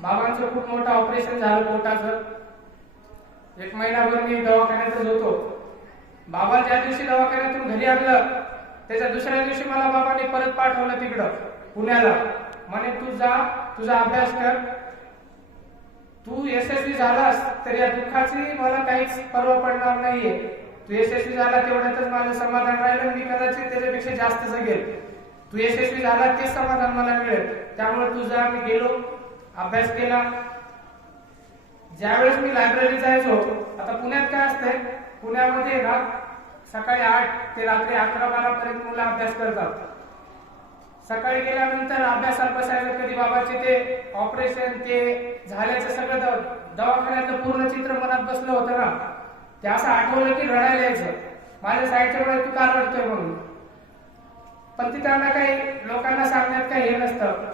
बाबांचं खूप मोठं ऑपरेशन झालं पोटाचं. 1 महिनाभर मी दवाखान्यातच होतो. बाबा ज्या दिवशी दवाखान्यातून घरी आणलं, त्याच्या दुसऱ्या दिवशी मला बाबांनी परत पाठवलं तिकडं पुण्याला. म्हणे तू जा, तुझा अभ्यास कर, तू यशस्वी झालास तर या दुःखाची मला काहीच पर्वा पडणार नाहीये. तू यशस्वी झाला तेवढ्यातच माझं समाधान राहिलं. मी कदाचित त्याच्यापेक्षा जास्त जगेल. तू यशस्वी झाला तेच समाधान मला मिळेल. त्यामुळे तू जा. मी गेलो, अभ्यास केला. ज्यावेळेस मी लायब्ररी जायचो, आता पुण्यात काय असतंय, पुण्यामध्ये ना सकाळी 8 ते रात्री 11-12 पर्यंत मुलं अभ्यास करतात. सकाळी गेल्यानंतर अभ्यासात बसायचं. कधी बाबाचे ते ऑपरेशन ते झाल्याचं सगळं दवाखान्यातलं पूर्ण चित्र मनात बसलं होतं ना, ते असं आठवलं की रडायला यायचं. माझ्या साईडच्या वेळेस तू का रडतोय म्हणून. पण ती त्यांना काही लोकांना सांगण्यात काही हे नसतं,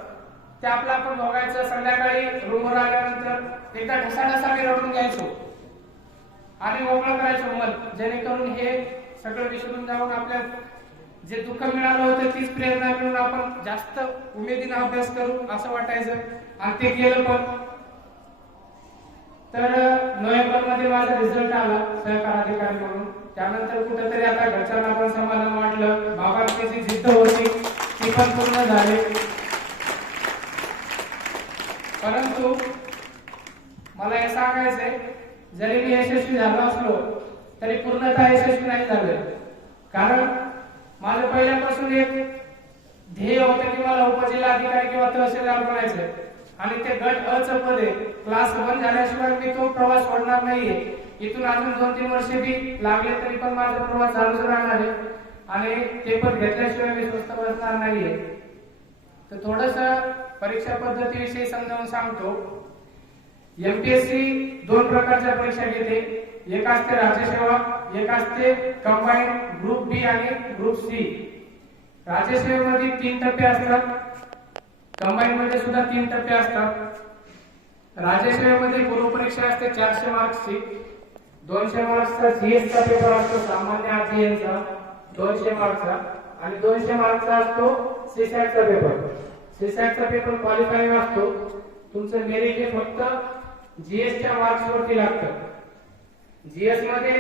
ते आपलं आपण बघायचं. संध्याकाळी रूमवर आल्यानंतर एकदा ढसाढसा मी रडून घ्यायचो आणि मोकळं करायचो मन, जेणेकरून हे सगळं विसरून जाऊन आपल्या जे दुःख मिळालं होतं तीच प्रेरणा मिळून आपण जास्त उमेदीने अभ्यास करू असं वाटायचं. आणि ते केलं पण. तर नोव्हेंबर मध्ये माझा रिझल्ट आला सहकार अधिकारी म्हणून. त्यानंतर कुठेतरी आता घरच्यांना पण समाधान वाटलं. बाबांची जी जिद्द होती ती पण पूर्ण झाली. परंतु मला हे सांगायचंय, जरी मी यशस्वी झालो असलो तरी पूर्णतः यशस्वी नाही झालो. कारण माझं पहिल्यापासून एक ध्येय होतं की मला उपजिल्हा अधिकारी किंवा तहसीलदार बनायचं. आणि ते गट अ चं पद आहे. क्लास 1 झाल्याशिवाय मी तो प्रवास सोडणार नाहीये. इथून अजून 2-3 वर्ष बी लागले तरी पण माझा प्रवास चालूच राहणार आहे. आणि ते पद घेतल्याशिवाय मी स्वस्थ बसणार नाहीये. तर थोडस परीक्षा पद्धतीविषयी समजावून सांगतो. एमपीएससी 2 प्रकारच्या परीक्षा घेते. एक असते राज्यसेवा, एक असते कंबाईंड ग्रुप बी आणि ग्रुप सी. राज्यसेवेमध्ये 3 टप्पे असतात, कंबाईंड मध्ये सुद्धा 3 टप्पे असतात. राज्यसेवेमध्ये पूर्व परीक्षा असते 400 मार्क्सची. 200 मार्क्सचा जीएस चा पेपर असतो, सामान्य अध्ययनचा 200 मार्क्सचा. आणि 200 मार्क्सचा असतो सीसॅट चा पेपर. सीसॅट चा पेपर क्वालिफाईंग असतो. तुमचं मेरिट हे फक्त जीएस च्या मार्क्स वरती लागतं. जीएस मध्ये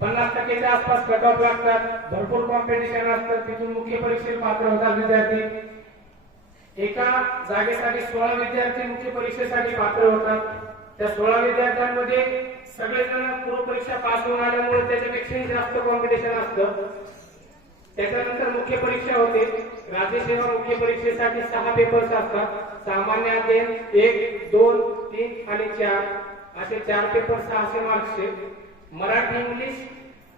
50% आसपास कट ऑफ लागतात. भरपूर कॉम्पिटिशन असतं. तिथून मुख्य परीक्षेत पात्र होतात विद्यार्थी. एका जागेसाठी 16 विद्यार्थी मुख्य परीक्षेसाठी पात्र होतात. त्या 16 विद्यार्थ्यांमध्ये सगळेजण पूर्व परीक्षा पास होऊन आल्यामुळे त्याच्यापेक्षाही जास्त कॉम्पिटिशन असतं. त्याच्यानंतर मुख्य परीक्षा होते. राज्यसेवा मुख्य परीक्षेसाठी 6 पेपर्स असतात. सामान्य अध्ययन 1, 2, 3 आणि 4 असे 4 पेपर 600 मार्क्सचे. मराठी इंग्लिश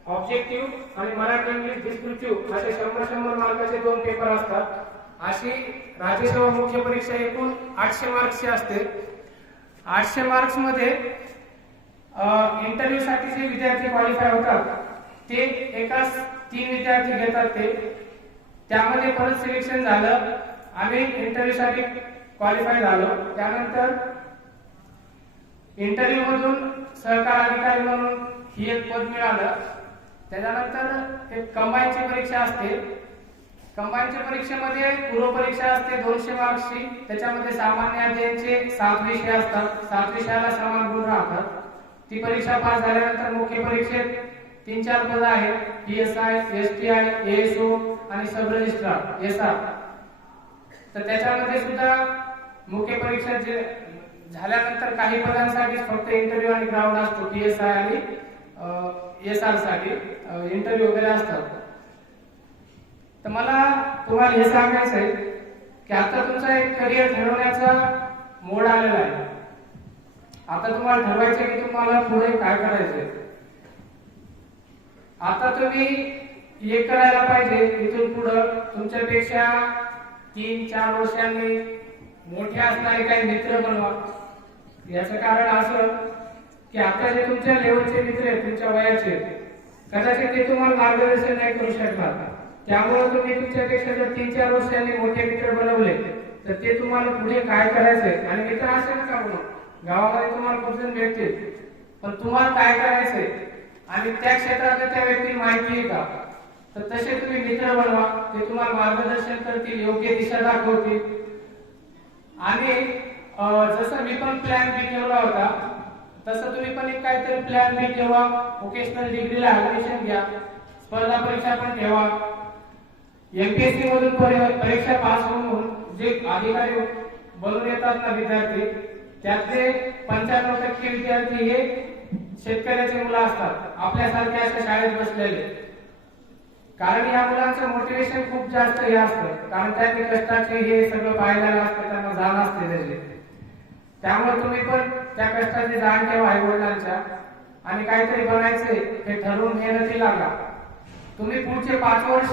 ऑब्जेक्टिव्ह आणि मराठी इंग्लिश डिस्क्रिप्टिव्ह असे 100-100 मार्काचे 2 पेपर असतात. अशी राज्यसेवा मुख्य परीक्षा एकूण 800 मार्क्सची असते. 800 मार्क्स मध्ये इंटरव्ह्यू साठी जे विद्यार्थी क्वालिफाय होतात ते एकाच 3 विद्यार्थी घेतात. त्यामध्ये परत सिलेक्शन झालं, आम्ही इंटरव्ह्यू साठी क्वालिफाय झालो. त्यानंतर इंटरव्ह्यू मधून सहकार अधिकारी म्हणून ही एक पद मिळालं. त्याच्यानंतर एक कंबाईनची परीक्षा असते. कंबाईनच्या परीक्षेमध्ये पूर्व परीक्षा असते 200 मार्क्सची. त्याच्यामध्ये सामान्य अध्ययनाचे 7 विषय असतात. 7 विषयाला समान गुण राहतात. ती परीक्षा पास झाल्यानंतर मुख्य परीक्षेत 3-4 पद आहेत. PSI, STI, ASO आणि सब रजिस्ट्रार SR. तर त्याच्यामध्ये सुद्धा मुख्य परीक्षा झाल्यानंतर काही पदांसाठी फक्त इंटरव्ह्यू आणि ग्राउंड असतो. PSI आणि SR साठी इंटरव्ह्यू वगैरे असतात. तर मला तुम्हाला हे सांगायचं आहे की आता तुमचा एक करिअर ठरवण्याचा मोड आलेला आहे. आता तुम्हाला ठरवायचं की तुम्हाला पुढे काय करायचंय. आता तुम्ही एक करायला पाहिजे, इथून पुढं तुमच्यापेक्षा 3-4 वर्षांनी मोठे असणारे काही मित्र बनवा. याचं कारण असं की आता जे तुमच्या लेवलचे मित्र आहेत, तुमच्या वयाचे, कदाचित ते तुम्हाला मार्गदर्शन नाही करू शकणार. त्यामुळे तुम्ही तुमच्यापेक्षा जर 3-4 वर्षांनी मोठे मित्र बनवले तर ते तुम्हाला पुढे काय करायचंय, आणि मित्र असे नका बनवू. गावामध्ये तुम्हाला खूप जण भेटतील, पण तुम्हाला काय करायचंय आणि त्या क्षेत्रात त्या व्यक्तीला माहिती आहे का, तर तसे तुम्ही मित्र बनवा. ते तुम्हाला मार्गदर्शन करतील, योग्य दिशा दाखवतील. आणि जसं मी पण प्लॅन बी ठेवला होता तसं तुम्ही पण एक काहीतरी प्लॅन बी ठेवा. व्होकेशनल डिग्रीला ऍडमिशन घ्या, स्पर्धा परीक्षा पण ठेवा. MPSC मधून परीक्षा पास होऊन जे अधिकारी बनून येतात ना विद्यार्थी, त्यातले 95% विद्यार्थी हे शेतकऱ्याचे मुलं असतात, आपल्यासारखे अशा शाळेत बसलेले. कारण या मुलांचं मोटिवेशन खूप जास्त हे असतं, कारण त्यांनी कष्टाचे हे सगळं पाहिलेलं असतं, त्यांना जाण असते त्याची. त्यामुळे तुम्ही पण त्या कष्टाची जाण ठेवा आई वडिलांच्या, आणि काहीतरी बनायचंय हे ठरवून मेहनती लागा. तुम्ही पुढचे 5 वर्ष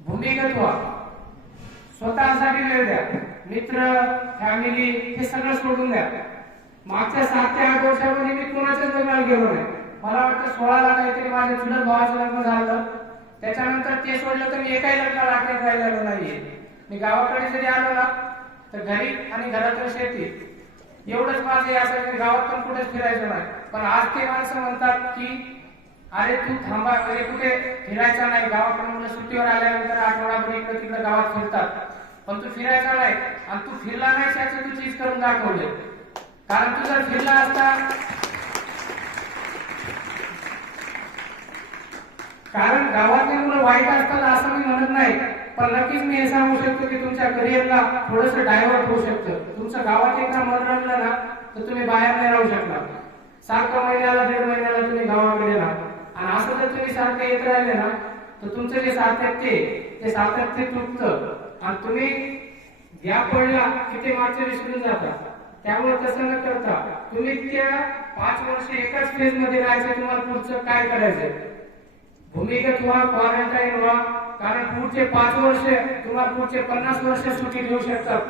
भूमिगत व्हा, स्वतःसाठी वेळ द्या. मित्र, फॅमिली हे सगळं सोडून द्या. मागच्या 7 ते 8 वर्षामध्ये मी कोणाच्याच लग्नाला गेलो नाही. मला वाटतं 16ला काहीतरी माझ्या चुलत भावाचं लग्न झालं. त्याच्यानंतर ते सोडलं तर मी एकाही लग्नाला आठवत राहिलेलो नाहीये. मी गावाकडे जरी आलो ना तर घरी आणि घरातून शेती एवढंच माझे असायचं. गावात पण कुठेच फिरायचं नाही. पण आज ते माणसं म्हणतात की अरे तू थांबा, म्हणजे कुठे फिरायचा नाही. गावाकडून मुलं सुट्टीवर आल्यानंतर आठवडाभर इकडे तिकडे गावात फिरतात, पण तू फिरायचा नाही. आणि तू फिरला नाही त्याचं तू चीज करून दाखवले. कारण तू जर फिरला असता, कारण गावातले मुलं वाईट असतात असं मी म्हणत नाही, पण नक्कीच मी हे सांगू शकतो की तुमच्या करिअरला थोडस डायव्हर्ट होऊ शकतं. तुमचं गावात एकदा मन रमलं ना तर तुम्ही बाहेर नाही राहू शकणार. सारखं महिन्याला 1.5 महिन्याला तुम्ही गावाकडे राहा. आणि असं जर तुम्ही सारखं येत राहिले ना तर तुमचं जे सातत्य तुटतं, आणि तुम्ही गॅप पडला की ते मागचे विसरून जाता. त्यामुळे तसं न करता तुम्ही त्या 5 वर्ष एकाच फेज मध्ये राहायचं. तुम्हाला पुढचं काय करायचंय, भूमिगत व्हा, क्वारंटाईन व्हा. कारण पुढचे 5 वर्ष तुम्हाला पुढचे 50 वर्ष सुट्टी घेऊ शकतात.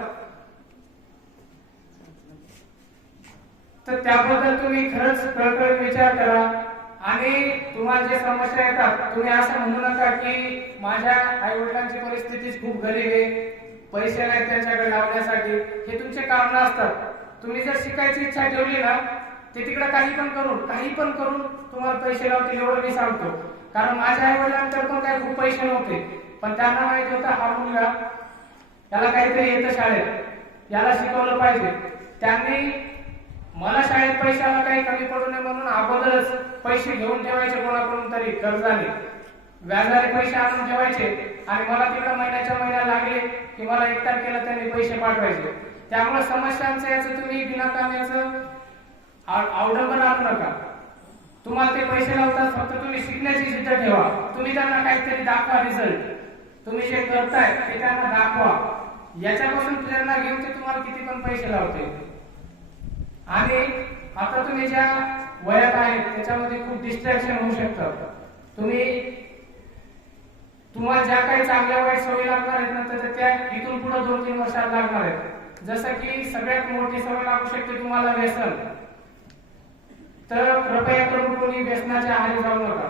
तर त्याबद्दल तुम्ही खरंच कळकळीने विचार करा. आणि तुम्हाला जे समस्या येतात, तुम्ही असं म्हणू नका की माझ्या आई वडिलांची परिस्थिती खूप गरीब आहे, पैसे नाहीत त्यांच्याकडे लावण्यासाठी. हे तुमचे कारण असतात. तुम्ही जर शिकायची इच्छा ठेवली ना ते तिकडे काही पण करून तुम्हाला पैसे लावतील एवढं मी सांगतो. कारण माझ्या आई वडिलांकडे पण काही खूप पैसे नव्हते, पण त्यांना माहित होतं हा मुलगा याला काहीतरी येतं शाळेत, याला शिकवलं पाहिजे. त्यांनी मला शाळेत पैशाला काही कमी पडू नये म्हणून अगोदरच पैसे घेऊन ठेवायचे कोणाकडून तरी कर्जाने, व्याजाने पैसे आणून ठेवायचे. आणि मला तिकडे महिन्याच्या महिन्या लागले की मला 1 तारखेला त्यांनी पैसे पाठवायचे. त्यामुळे समस्यांचं याचं तुम्ही विनाकामाचं अवडंबर आणू नका. तुम्हाला ते पैसे लावतात, फक्त तुम्ही शिकण्याची जिद्द ठेवा. तुम्ही त्यांना काहीतरी दाखवा, रिझल्ट तुम्ही जे करताय ते त्यांना दाखवा. याच्यापासून प्रेरणा घेऊन ते तुम्हाला किती पण पैसे लावते. आणि आता तुम्ही ज्या वयात आहेत त्याच्यामध्ये खूप डिस्ट्रॅक्शन होऊ शकतं. तुम्हाला ज्या काही चांगल्या वाईट सवयी लागणार आहेत ना तर त्या इथून पुढे 2-3 वर्षात लागणार आहेत. जसं की सगळ्यात मोठी सवय लागू शकते तुम्हाला व्यसन. तर कृपया करून कोणी व्यसनाच्या आहारी जाऊ नका.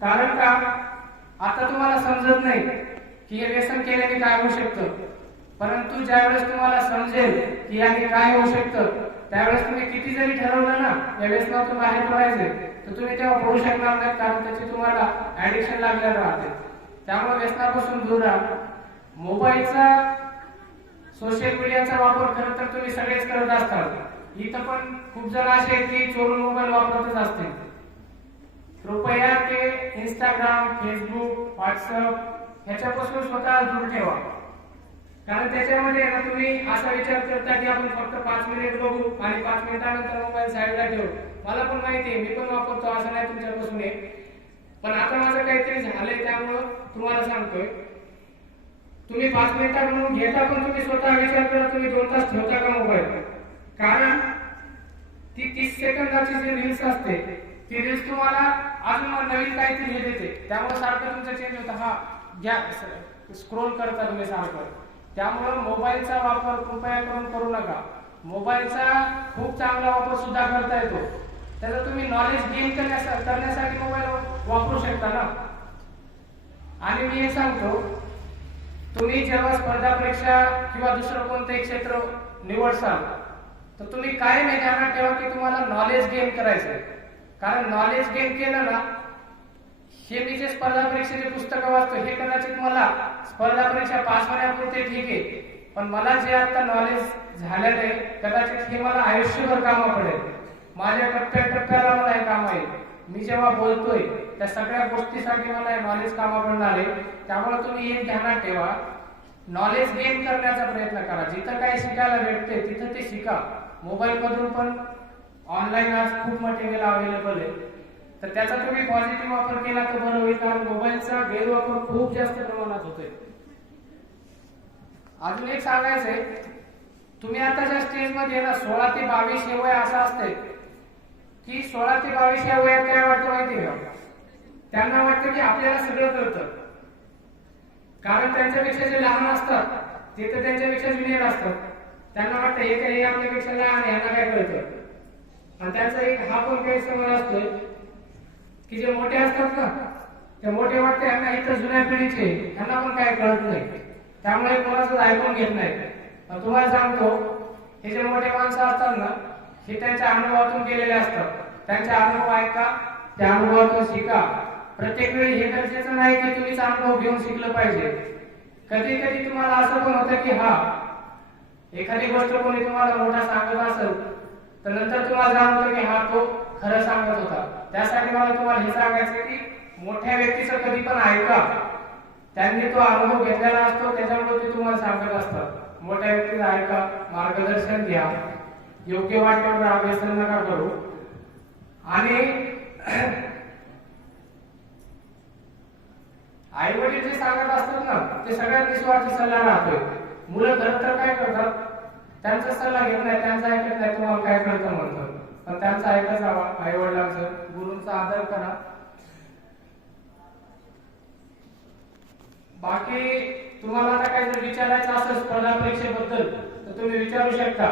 कारण का आता तुम्हाला समजत नाही की हे व्यसन केल्याने काय होऊ शकतं, परंतु ज्यावेळेस तुम्हाला समजेल की याने काय होऊ शकतं त्यावेळेस तुम्ही किती जरी ठरवलं ना या व्यसनातून बाहेर पडायचे तर तुम्ही तेव्हा पडू शकणार नाही, कारण त्याची तुम्हाला ऍडिक्शन लागलेलं राहते. त्यामुळे व्यसनापासून दूर राहा. मोबाईलचा सोशल मीडियाचा वापर खरं तर तुम्ही सगळेच करत असतात. इथं पण खूप जण असे आहेत की चोरून मोबाईल वापरतच असतील. कृपया ते इंस्टाग्राम, फेसबुक, व्हॉट्सअप ह्याच्यापासून स्वतः दूर ठेवा. कारण त्याच्यामध्ये ना तुम्ही असा विचार करता की आपण फक्त 5 मिनिट बघू आणि 5 मिनिटानंतर मोबाईल साईडला ठेवू. मला पण माहिती आहे, मी पण वापरतो, असं नाही तुमच्यापासून आहे. पण आता माझं काहीतरी झालंय त्यामुळं तुम्हाला सांगतोय. तुम्ही 5 मिनिटात म्हणून घेता पण तुम्ही स्वतः विचार करा तुम्ही 2 तास ठेवता का मोबाईल. कारण ती 30 सेकंदाची जी रील्स असते ती रील्स तुम्हाला अजून नवीन काहीतरी हे देते. त्यामुळे सारखं तुमचं चेंज होतं. हा घ्या स्क्रोल करता तुम्ही सारखं. त्यामुळे मोबाईलचा वापर कृपया करू नका. मोबाईलचा खूप चांगला वापर सुद्धा करता येतो. त्याचा तुम्ही नॉलेज गेन करण्यासाठी मोबाईल वापरू शकता ना. आणि मी हे सांगतो तुम्ही जेव्हा स्पर्धा परीक्षा किंवा दुसरं कोणतंही क्षेत्र निवडसाल तर तुम्ही काय नाही ध्यानात ठेवा की तुम्हाला नॉलेज गेन करायचंय. कारण नॉलेज गेन केलं ना, हे मी जे स्पर्धा परीक्षेचे पुस्तकं वाचतो हे कदाचित मला स्पर्धा परीक्षा पास होण्यापुरते ठीक आहे, पण मला जे आता नॉलेज झालेलं आहे कदाचित हे मला आयुष्यभर कामा पडेल. माझ्या टप्प्याला मला हे काम आहे. मी जेव्हा बोलतोय त्या सगळ्या गोष्टीसाठी मला हे नॉलेज कामा पडणार आहे. त्यामुळे तुम्ही हे ध्यानात ठेवा, नॉलेज गेन करण्याचा प्रयत्न करा. जिथं काही शिकायला भेटते तिथं ते शिका. मोबाईल मधून पण ऑनलाईन आज खूप मटेरियल अवेलेबल आहे, तर त्याचा तुम्ही पॉझिटिव्ह वापर केला तर बरं होईल. कारण मोबाईलचा गैरवापर खूप जास्त प्रमाणात होतोय. अजून एक सांगायचंय, तुम्ही आताच्या स्टेजमध्ये ना 16 ते 22 हे वय असं असते की 16 ते 22 या वयात काय वाटतं माहिती का, त्यांना वाटतं की आपल्याला सगळं कळतं. कारण त्यांच्यापेक्षा जे लहान असतात ते तर त्यांच्यापेक्षा ज्युनियर असतात. त्यांना वाटतं हे काही आपल्यापेक्षा लहान आहे, यांना काय कळतं. आणि त्यांचा एक हा पण काही समज असतोय की जे मोठे असतात ना ते मोठे वाटते यांना इथं जुन्या पिढीचे यांना पण काय कळत नाही, त्यामुळे कोणाचं ऐकून घेत नाही. तुम्हाला सांगतो हे जे मोठे माणसं असतात ना हे त्यांच्या अनुभवातून गेलेले असतात. त्यांचा अनुभव ऐका, त्या अनुभवातून शिका. प्रत्येक वेळी हे गरजेचं नाही की तुम्हीच अनुभव घेऊन शिकलं पाहिजे. कधी कधी तुम्हाला असं पण होतं की हा एखादी गोष्ट कोणी तुम्हाला मोठा सांगत असेल तर नंतर तुम्हाला जाणवतं की हा तो खरं सांगत होता. त्यासाठी मला तुम्हाला हे सांगायचं की मोठ्या व्यक्तीचं कधी पण ऐका. त्यांनी तो अनुभव घेतलेला असतो त्याच्यामुळे ते तुम्हाला सांगत असतात. मोठ्या व्यक्तीचं ऐका, मार्गदर्शन घ्या, योग्य वाटेवर राहा, व्यसन नका करू. आणि आई वडील जे सांगत असतात ना ते सगळ्यात निस्वार्थी सल्ला राहतोय. मुलं खरं तर काय करतात, त्यांचा सल्ला घेत नाही, त्यांचा ऐकत नाही, तुम्हाला काय कळतं म्हणतात. पण त्यांचा ऐकत जावा, आई वडिलांचं, गुरूंचा आदर करा. बाकी तुम्हाला आता काही जर विचारायचं असेल स्पर्धा परीक्षेबद्दल तर तुम्ही विचारू शकता.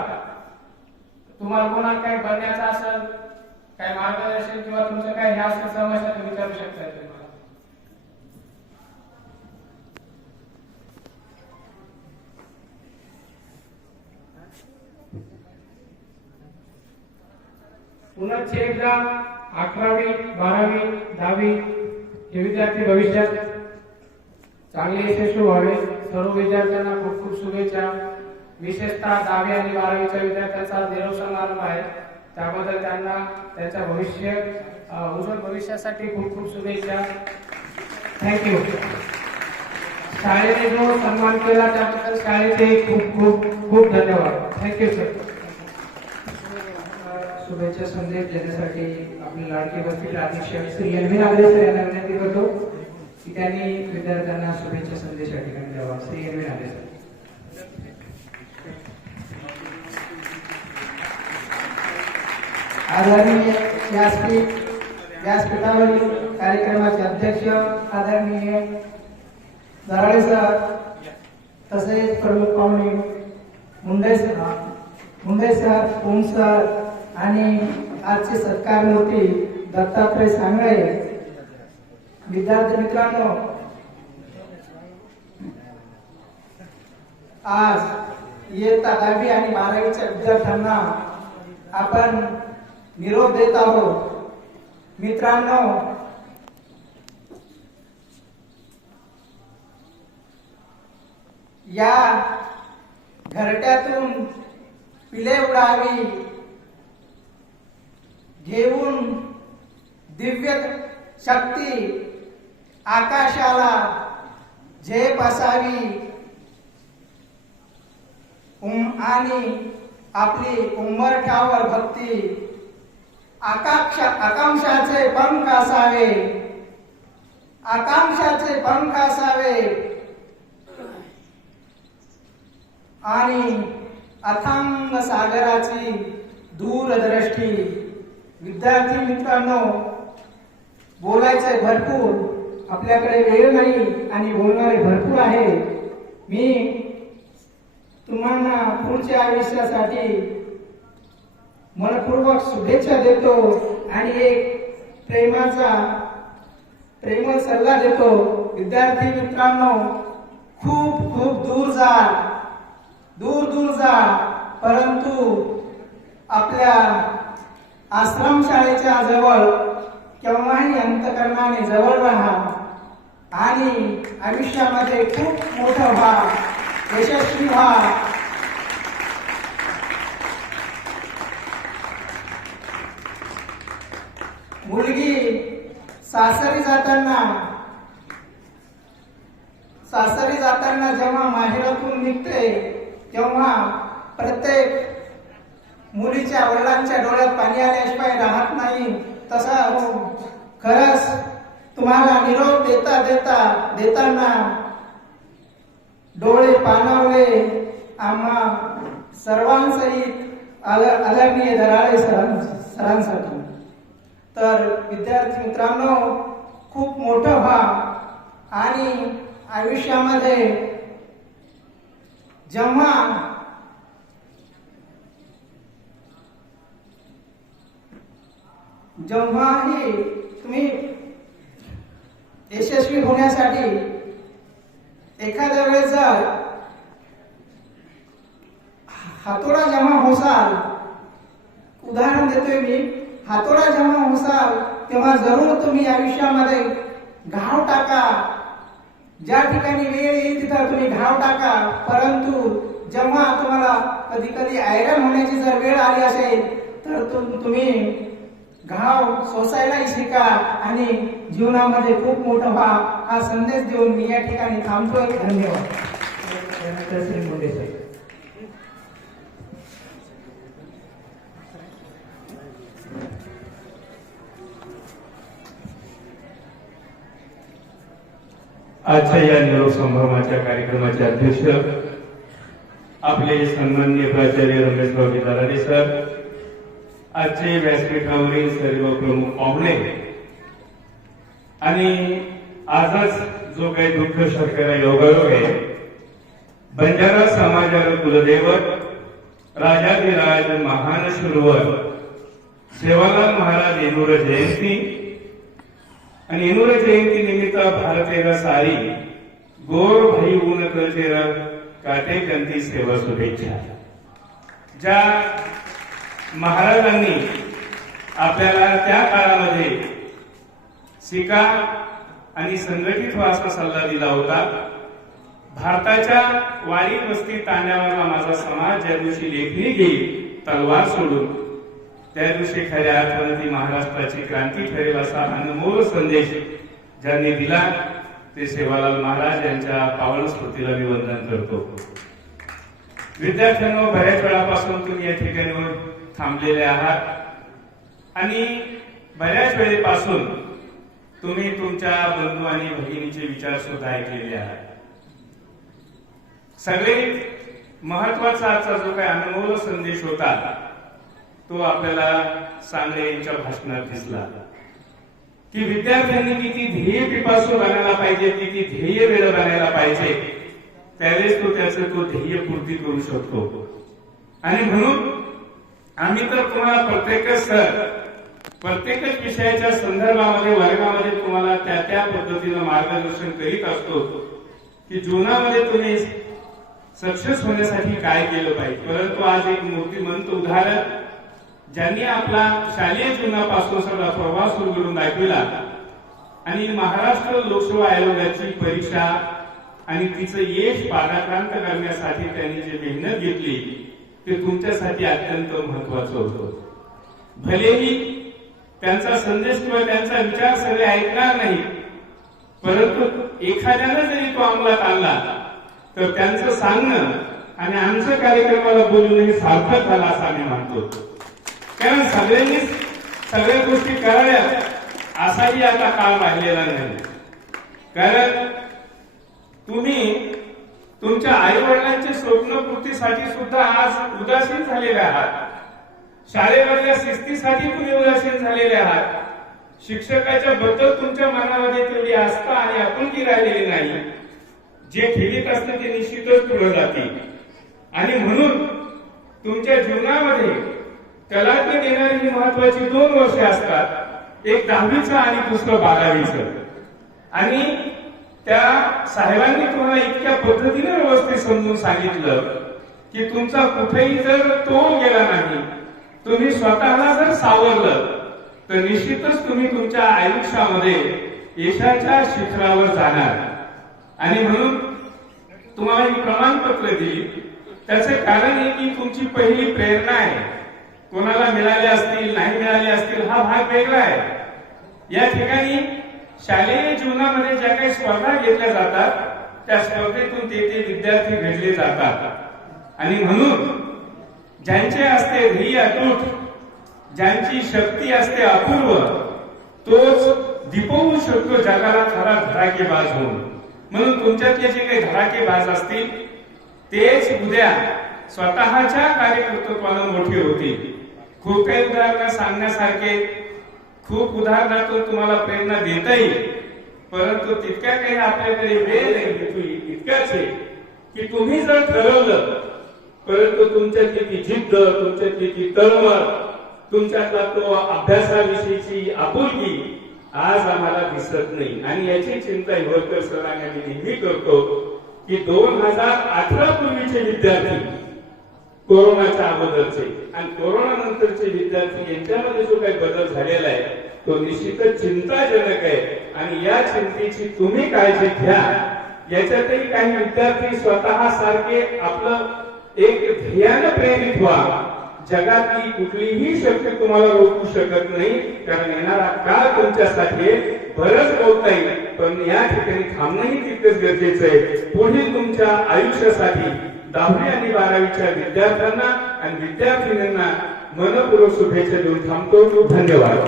तुम्हाला कोणाला काही बनण्याचं असेल, काय मार्गदर्शन किंवा तुमचं काय हे असेल समस्या तुम्ही विचारू शकता. तुम्हाला पुन्हा एकदा 11वी, 12वी, 10वी हे विद्यार्थी भविष्यात चांगले यशस्वी व्हावे. सर्व विद्यार्थ्यांना खूप खूप शुभेच्छा. विशेषतः 10वी आणि 12वीच्या विद्यार्थ्यांचा निरोप समारंभ आहे, त्याबद्दल त्यांना त्यांच्या उज्ज्वल भविष्यासाठी खूप खूप शुभेच्छा. थँक्यू. शाळेने जो सन्मान केला त्याबद्दल शाळेचे खूप खूप खूप धन्यवाद. Thank you sir. शुभेच्छा संदेश देण्यासाठी आपले लाडके वकील अधीक्षक Shri L V Nagare sir यांना विनंती करतो की त्यांनी विद्यार्थ्यांना शुभेच्छा संदेश या ठिकाणी द्यावा. Shri L V Nagare sir. आदरणीय व्यासपीठावरील कार्यक्रमाचे अध्यक्ष आदरणीय जराळे सर तसेच प्रमुख पाहुणे मुंडे सर, ओम सर आणि आजचे सत्कार मूर्ती दत्तात्रय सांगळे, विद्यार्थी मित्रांनो, आज इयत्ता 10वी आणि 12वीच्या विद्यार्थ्यांना आपण निरोप देत आहोत. मित्रांनो, या घरट्यातून पिले उडावी, घेऊन दिव्य शक्ती आकाशाला झेप असावी आणि आपली उंबरठ्यावर भक्ती आकांक्षाचे पंख असावे, आकांक्षाचे पंख असावे आणि अथांग सागराची दूरदृष्टी. विद्यार्थी मित्रांनो, बोलायचंय भरपूर, आपल्याकडे वेळ नाही आणि बोलणारे भरपूर आहे. मी तुम्हाला पुढच्या आयुष्यासाठी मनपूर्वक शुभेच्छा देतो आणि एक प्रेमळ सल्ला देतो. विद्यार्थी मित्रांनो, खूप दूर जा, परंतु आपल्या आश्रमशाळेच्या जवळ केव्हाही अंतकरणाने जवळ राहा आणि आयुष्यामध्ये खूप मोठं व्हा, यशस्वी व्हा. मुलगी सासरी जाताना जेव्हा माहेरातून निघते तेव्हा प्रत्येक मुलीच्या वडिलांच्या डोळ्यात पाणी आल्याशिवाय राहत नाही. तसा खरंच तुम्हाला निरोप देताना डोळे पाणावले आम्हा सर्वांसहित आदरणीय दराळे सरांसाठी. तर विद्यार्थी मित्रांनो, खूप मोठं व्हा आणि आयुष्यामध्ये जेव्हाही तुम्ही यशस्वी होण्यासाठी एखाद्या वेळेस जर हातोडा जेव्हा होसाल, उदाहरण देतोय मी, हातोडा जेव्हा होसाल तेव्हा जरूर तुम्ही आयुष्यामध्ये घाव टाका. ज्या ठिकाणी वेळ येईल तिथं तुम्ही घाव टाका, परंतु जेव्हा तुम्हाला कधी आयरन होण्याची जर वेळ आली असेल तर तुम्ही घाव सोसायलाही शिका आणि जीवनामध्ये खूप मोठं व्हा. हा संदेश देऊन मी या ठिकाणी थांबतोय. धन्यवाद. श्री मुंडे सर. आजच्या या निरोप संभ्रमाच्या कार्यक्रमाचे अध्यक्ष आपले सन्माननीय प्राचार्य रमेशराव दराळे सर, आजचे व्यासपीठावरील सर्व प्रमुख पाहुणे आणि आजच जो काही दुःख शर्करा योगायोग आहे, बंजारा समाजाला कुलदैवत राजाधिराज महान शुरवर सेवालाल महाराज येनूर जयंती आणि येनूर जयंती निमित्त भारतेला सारी गोर भाई ऊन कळचेर काटे कंती सेवा शुभेच्छा. ज्या महाराजांनी आपल्याला त्या काळामध्ये शिका आणि संघटित व्हा असा सल्ला दिला होता. भारताच्या वारी वस्ती ताण्यावरला माझा समाज ज्या दिवशी लेखणी घेईल तलवार सोडून, त्या दिवशी खऱ्या अर्थाने ती महाराष्ट्राची क्रांती ठरेल असा अनमोल संदेश ज्यांनी दिला ते सेवालाल महाराज यांच्या पावन स्मृतीला मी वंदन करतो. विद्यार्थ्यांनो, बऱ्याच वेळापासून तुम्ही या ठिकाणी थांबलेले आहात आणि बऱ्याच वेळेपासून तुम्ही तुमच्या बंधू आणि भगिनीचे विचार सुद्धा ऐकलेले आहात. सगळे महत्वाचा आजचा जो काही अनमोल संदेश होता तो आपल्याला सांगळे यांच्या भाषणात दिसला की विद्यार्थ्यांनी किती ध्येय पिपासू बनायला पाहिजे. पाहिजे की ती ध्येय वेळ बनायला पाहिजे, त्यावेळेस तो त्याचं तो ध्येय पूर्ती करू शकतो. आणि म्हणून आम्ही तर तुम्हाला प्रत्येकच विषयाच्या संदर्भामध्ये वर्गामध्ये तुम्हाला त्या पद्धतीनं मार्गदर्शन करीत असतो की जीवनामध्ये तुम्ही सक्सेस होण्यासाठी काय केलं पाहिजे. परंतु आज एक मूर्तिमंत उदाहरण ज्यांनी आपला शालेय जीवनापासून सगळा प्रवास सुरू करून दाखविला आणि महाराष्ट्र लोकसेवा आयोगाची परीक्षा आणि तिचं यश पादाक्रांत करण्यासाठी त्यांनी जी मेहनत घेतली ते तुमच्यासाठी अत्यंत महत्वाचं होतं. भलेही त्यांचा संदेश किंवा त्यांचा विचार सगळे ऐकणार नाही, परंतु एखाद्यानं जरी तो अंमलात आणला तर त्यांचं सांगणं आणि आमचं कार्यक्रमाला बोलणं हे सार्थक झालं असं आम्ही मानतो. कारण सगळ्यांनीच सगळ्या गोष्टी कराव्या असाही आता काळ राहिलेला नाही. कारण तुम्ही तुमच्या आई वडिलांच्या स्वप्नपूर्तीसाठी सुद्धा आज उदासीन झालेले आहात. शाळेमधल्या शिस्तीसाठी तुम्ही उदासीन झालेले आहात. शिक्षकाच्या बद्दल तुमच्या मनामध्ये तेवढी आस्था आणि आपुलकी राहिलेली नाही. जे ठेवीत असते ते निश्चितच पुढे जाते. आणि म्हणून तुमच्या जीवनामध्ये कलाटणी देणारी ही महत्वाची 2 वर्षे असतात. एक 10वीचं आणि दुसरं 12वीचं. आणि त्या साहेबांनी तुम्हाला इतक्या पद्धतीने व्यवस्थित समजून सांगितलं की तुमचा कुठेही जर तोल गेला नाही, तुम्ही स्वतःला जर सावरलं तर निश्चितच तुम्ही तुमच्या आयुष्यामध्ये यशाच्या शिखरावर जाणार. आणि म्हणून तुम्हाला ही प्रमाणपत्र दिली त्याचं कारण हे की तुमची पहिली प्रेरणा आहे. कोणाला मिळाले असतील नाही मिळाले असतील हा भाग वेगळा आहे. या ठिकाणी शालेय जीवनामध्ये ज्या काही स्पर्धा घेतल्या जातात त्या स्पर्धेतून ते विद्यार्थी घडले जातात. आणि म्हणून ज्यांचे असते ध्येय अतूट, ज्यांची शक्ती असते अपूर्व, तोच दिपवू शकतो जगाला खरा धडाकेबाज होऊन. म्हणून तुमच्यातले जे काही धडाकेबाज असतील तेच उद्या स्वतःच्या कार्यकर्तृत्वानं मोठी होतील. खूप काही उदाहरणं सांगण्यासारखे, खूप उदाहरणातून तुम्हाला प्रेरणा देता येईल, परंतु तितक्या काही आपल्याकडे वेळ नाही. इतक्याच आहे की तुम्ही जर ठरवलं, परंतु तुमच्यातली ती जिद्द, तुमच्यातली ती तळमळ, तुमच्यातला तो अभ्यासाविषयीची आपुलकी आज आम्हाला दिसत नाही. आणि याची चिंता हिवरकर सरांनी आम्ही नेहमी करतो की 2018 पूर्वीचे विद्यार्थी, कोरोनाच्या अगोदरचे आणि कोरोना नंतरचे विद्यार्थी यांच्यामध्ये जो काही बदल झालेला आहे तो निश्चितच चिंताजनक आहे. आणि या चिंतेची तुम्ही काळजी घ्या. याच्यातही काही विद्यार्थी स्वतः सारखे आपलं एक ध्येयानं प्रेरित व्हा. जगातली कुठलीही शक्ती तुम्हाला रोखू शकत नाही, कारण येणारा काळ तुमच्यासाठी बरंच बोलता येईल, पण या ठिकाणी थांबणंही तितकंच गरजेचं आहे. पुढील तुमच्या आयुष्यासाठी 10वी आणि 12वीच्या विद्यार्थ्यांना आणि विद्यार्थिनींना मनपूर्वक शुभेच्छा देऊन थांबतो. धन्यवाद.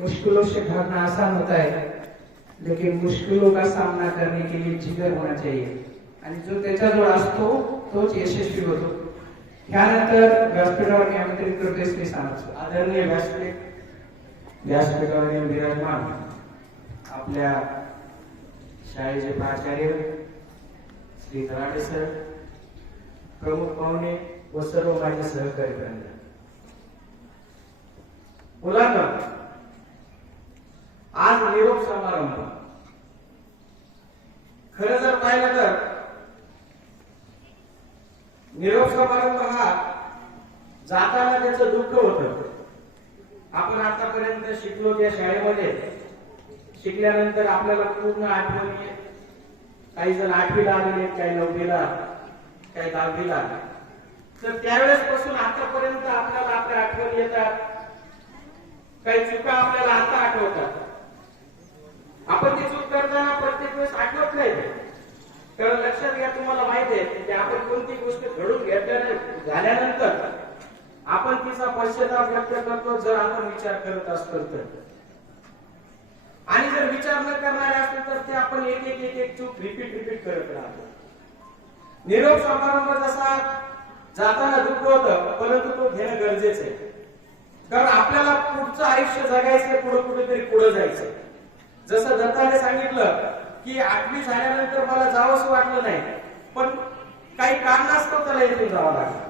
मुश्किलों से भागना आसान होता है, लेकिन मुश्किलों का सामना करने के लिए जिगर होना चाहिए. आणि जो त्याच्याजवळ असतो तोच यशस्वी होतो. त्यानंतर व्यासपीठावर मी आमंत्रित करतो श्री सानप. आदरणीय व्यासपीठावर विराजमान आपल्या शाळेचे प्राचार्य श्री तराटे सर, प्रमुख पाहुणे व सर्व माझे सहकारी वृंद. मुलांना आज निरोप समारंभ. खरं जर पाहिलं तर निरोप समारंभ हा जाताना त्याचं दुःख होतं. आपण आतापर्यंत शिकलो त्या शाळेमध्ये, शिकल्यानंतर आपल्याला पूर्ण आठवणी, काही जण 8वीला आलेले, काही 9वीला, काही 10वीला. तर त्यावेळेस पासून आतापर्यंत आपल्याला आपल्या आठवणी येतात. काही चुका आपल्याला आता आठवतात. आपण ती चूक करताना प्रत्येक वेळेस आठवत नाही. कारण लक्षात घ्या, तुम्हाला माहिती आहे की आपण कोणती गोष्ट घडून झाल्यानंतर आपण तिचा पश्चाताप व्यक्त करतो जर आपण विचार करत असतो तर. आणि जर विचार न करणारे असतो तर ते आपण एक चूक रिपीट करत राहतो. निरोप समारंभ जसा जाताना दुःख होतं, परंतु तो घेणं गरजेचं आहे. कारण आपल्याला पुढचं आयुष्य जगायचंय, पुढे कुठेतरी पुढे जायचंय. जसं दत्ताने सांगितलं की 8वी झाल्यानंतर मला जावंसं वाटलं नाही, पण काही कारणास्तव त्याला इथून जावं लागलं.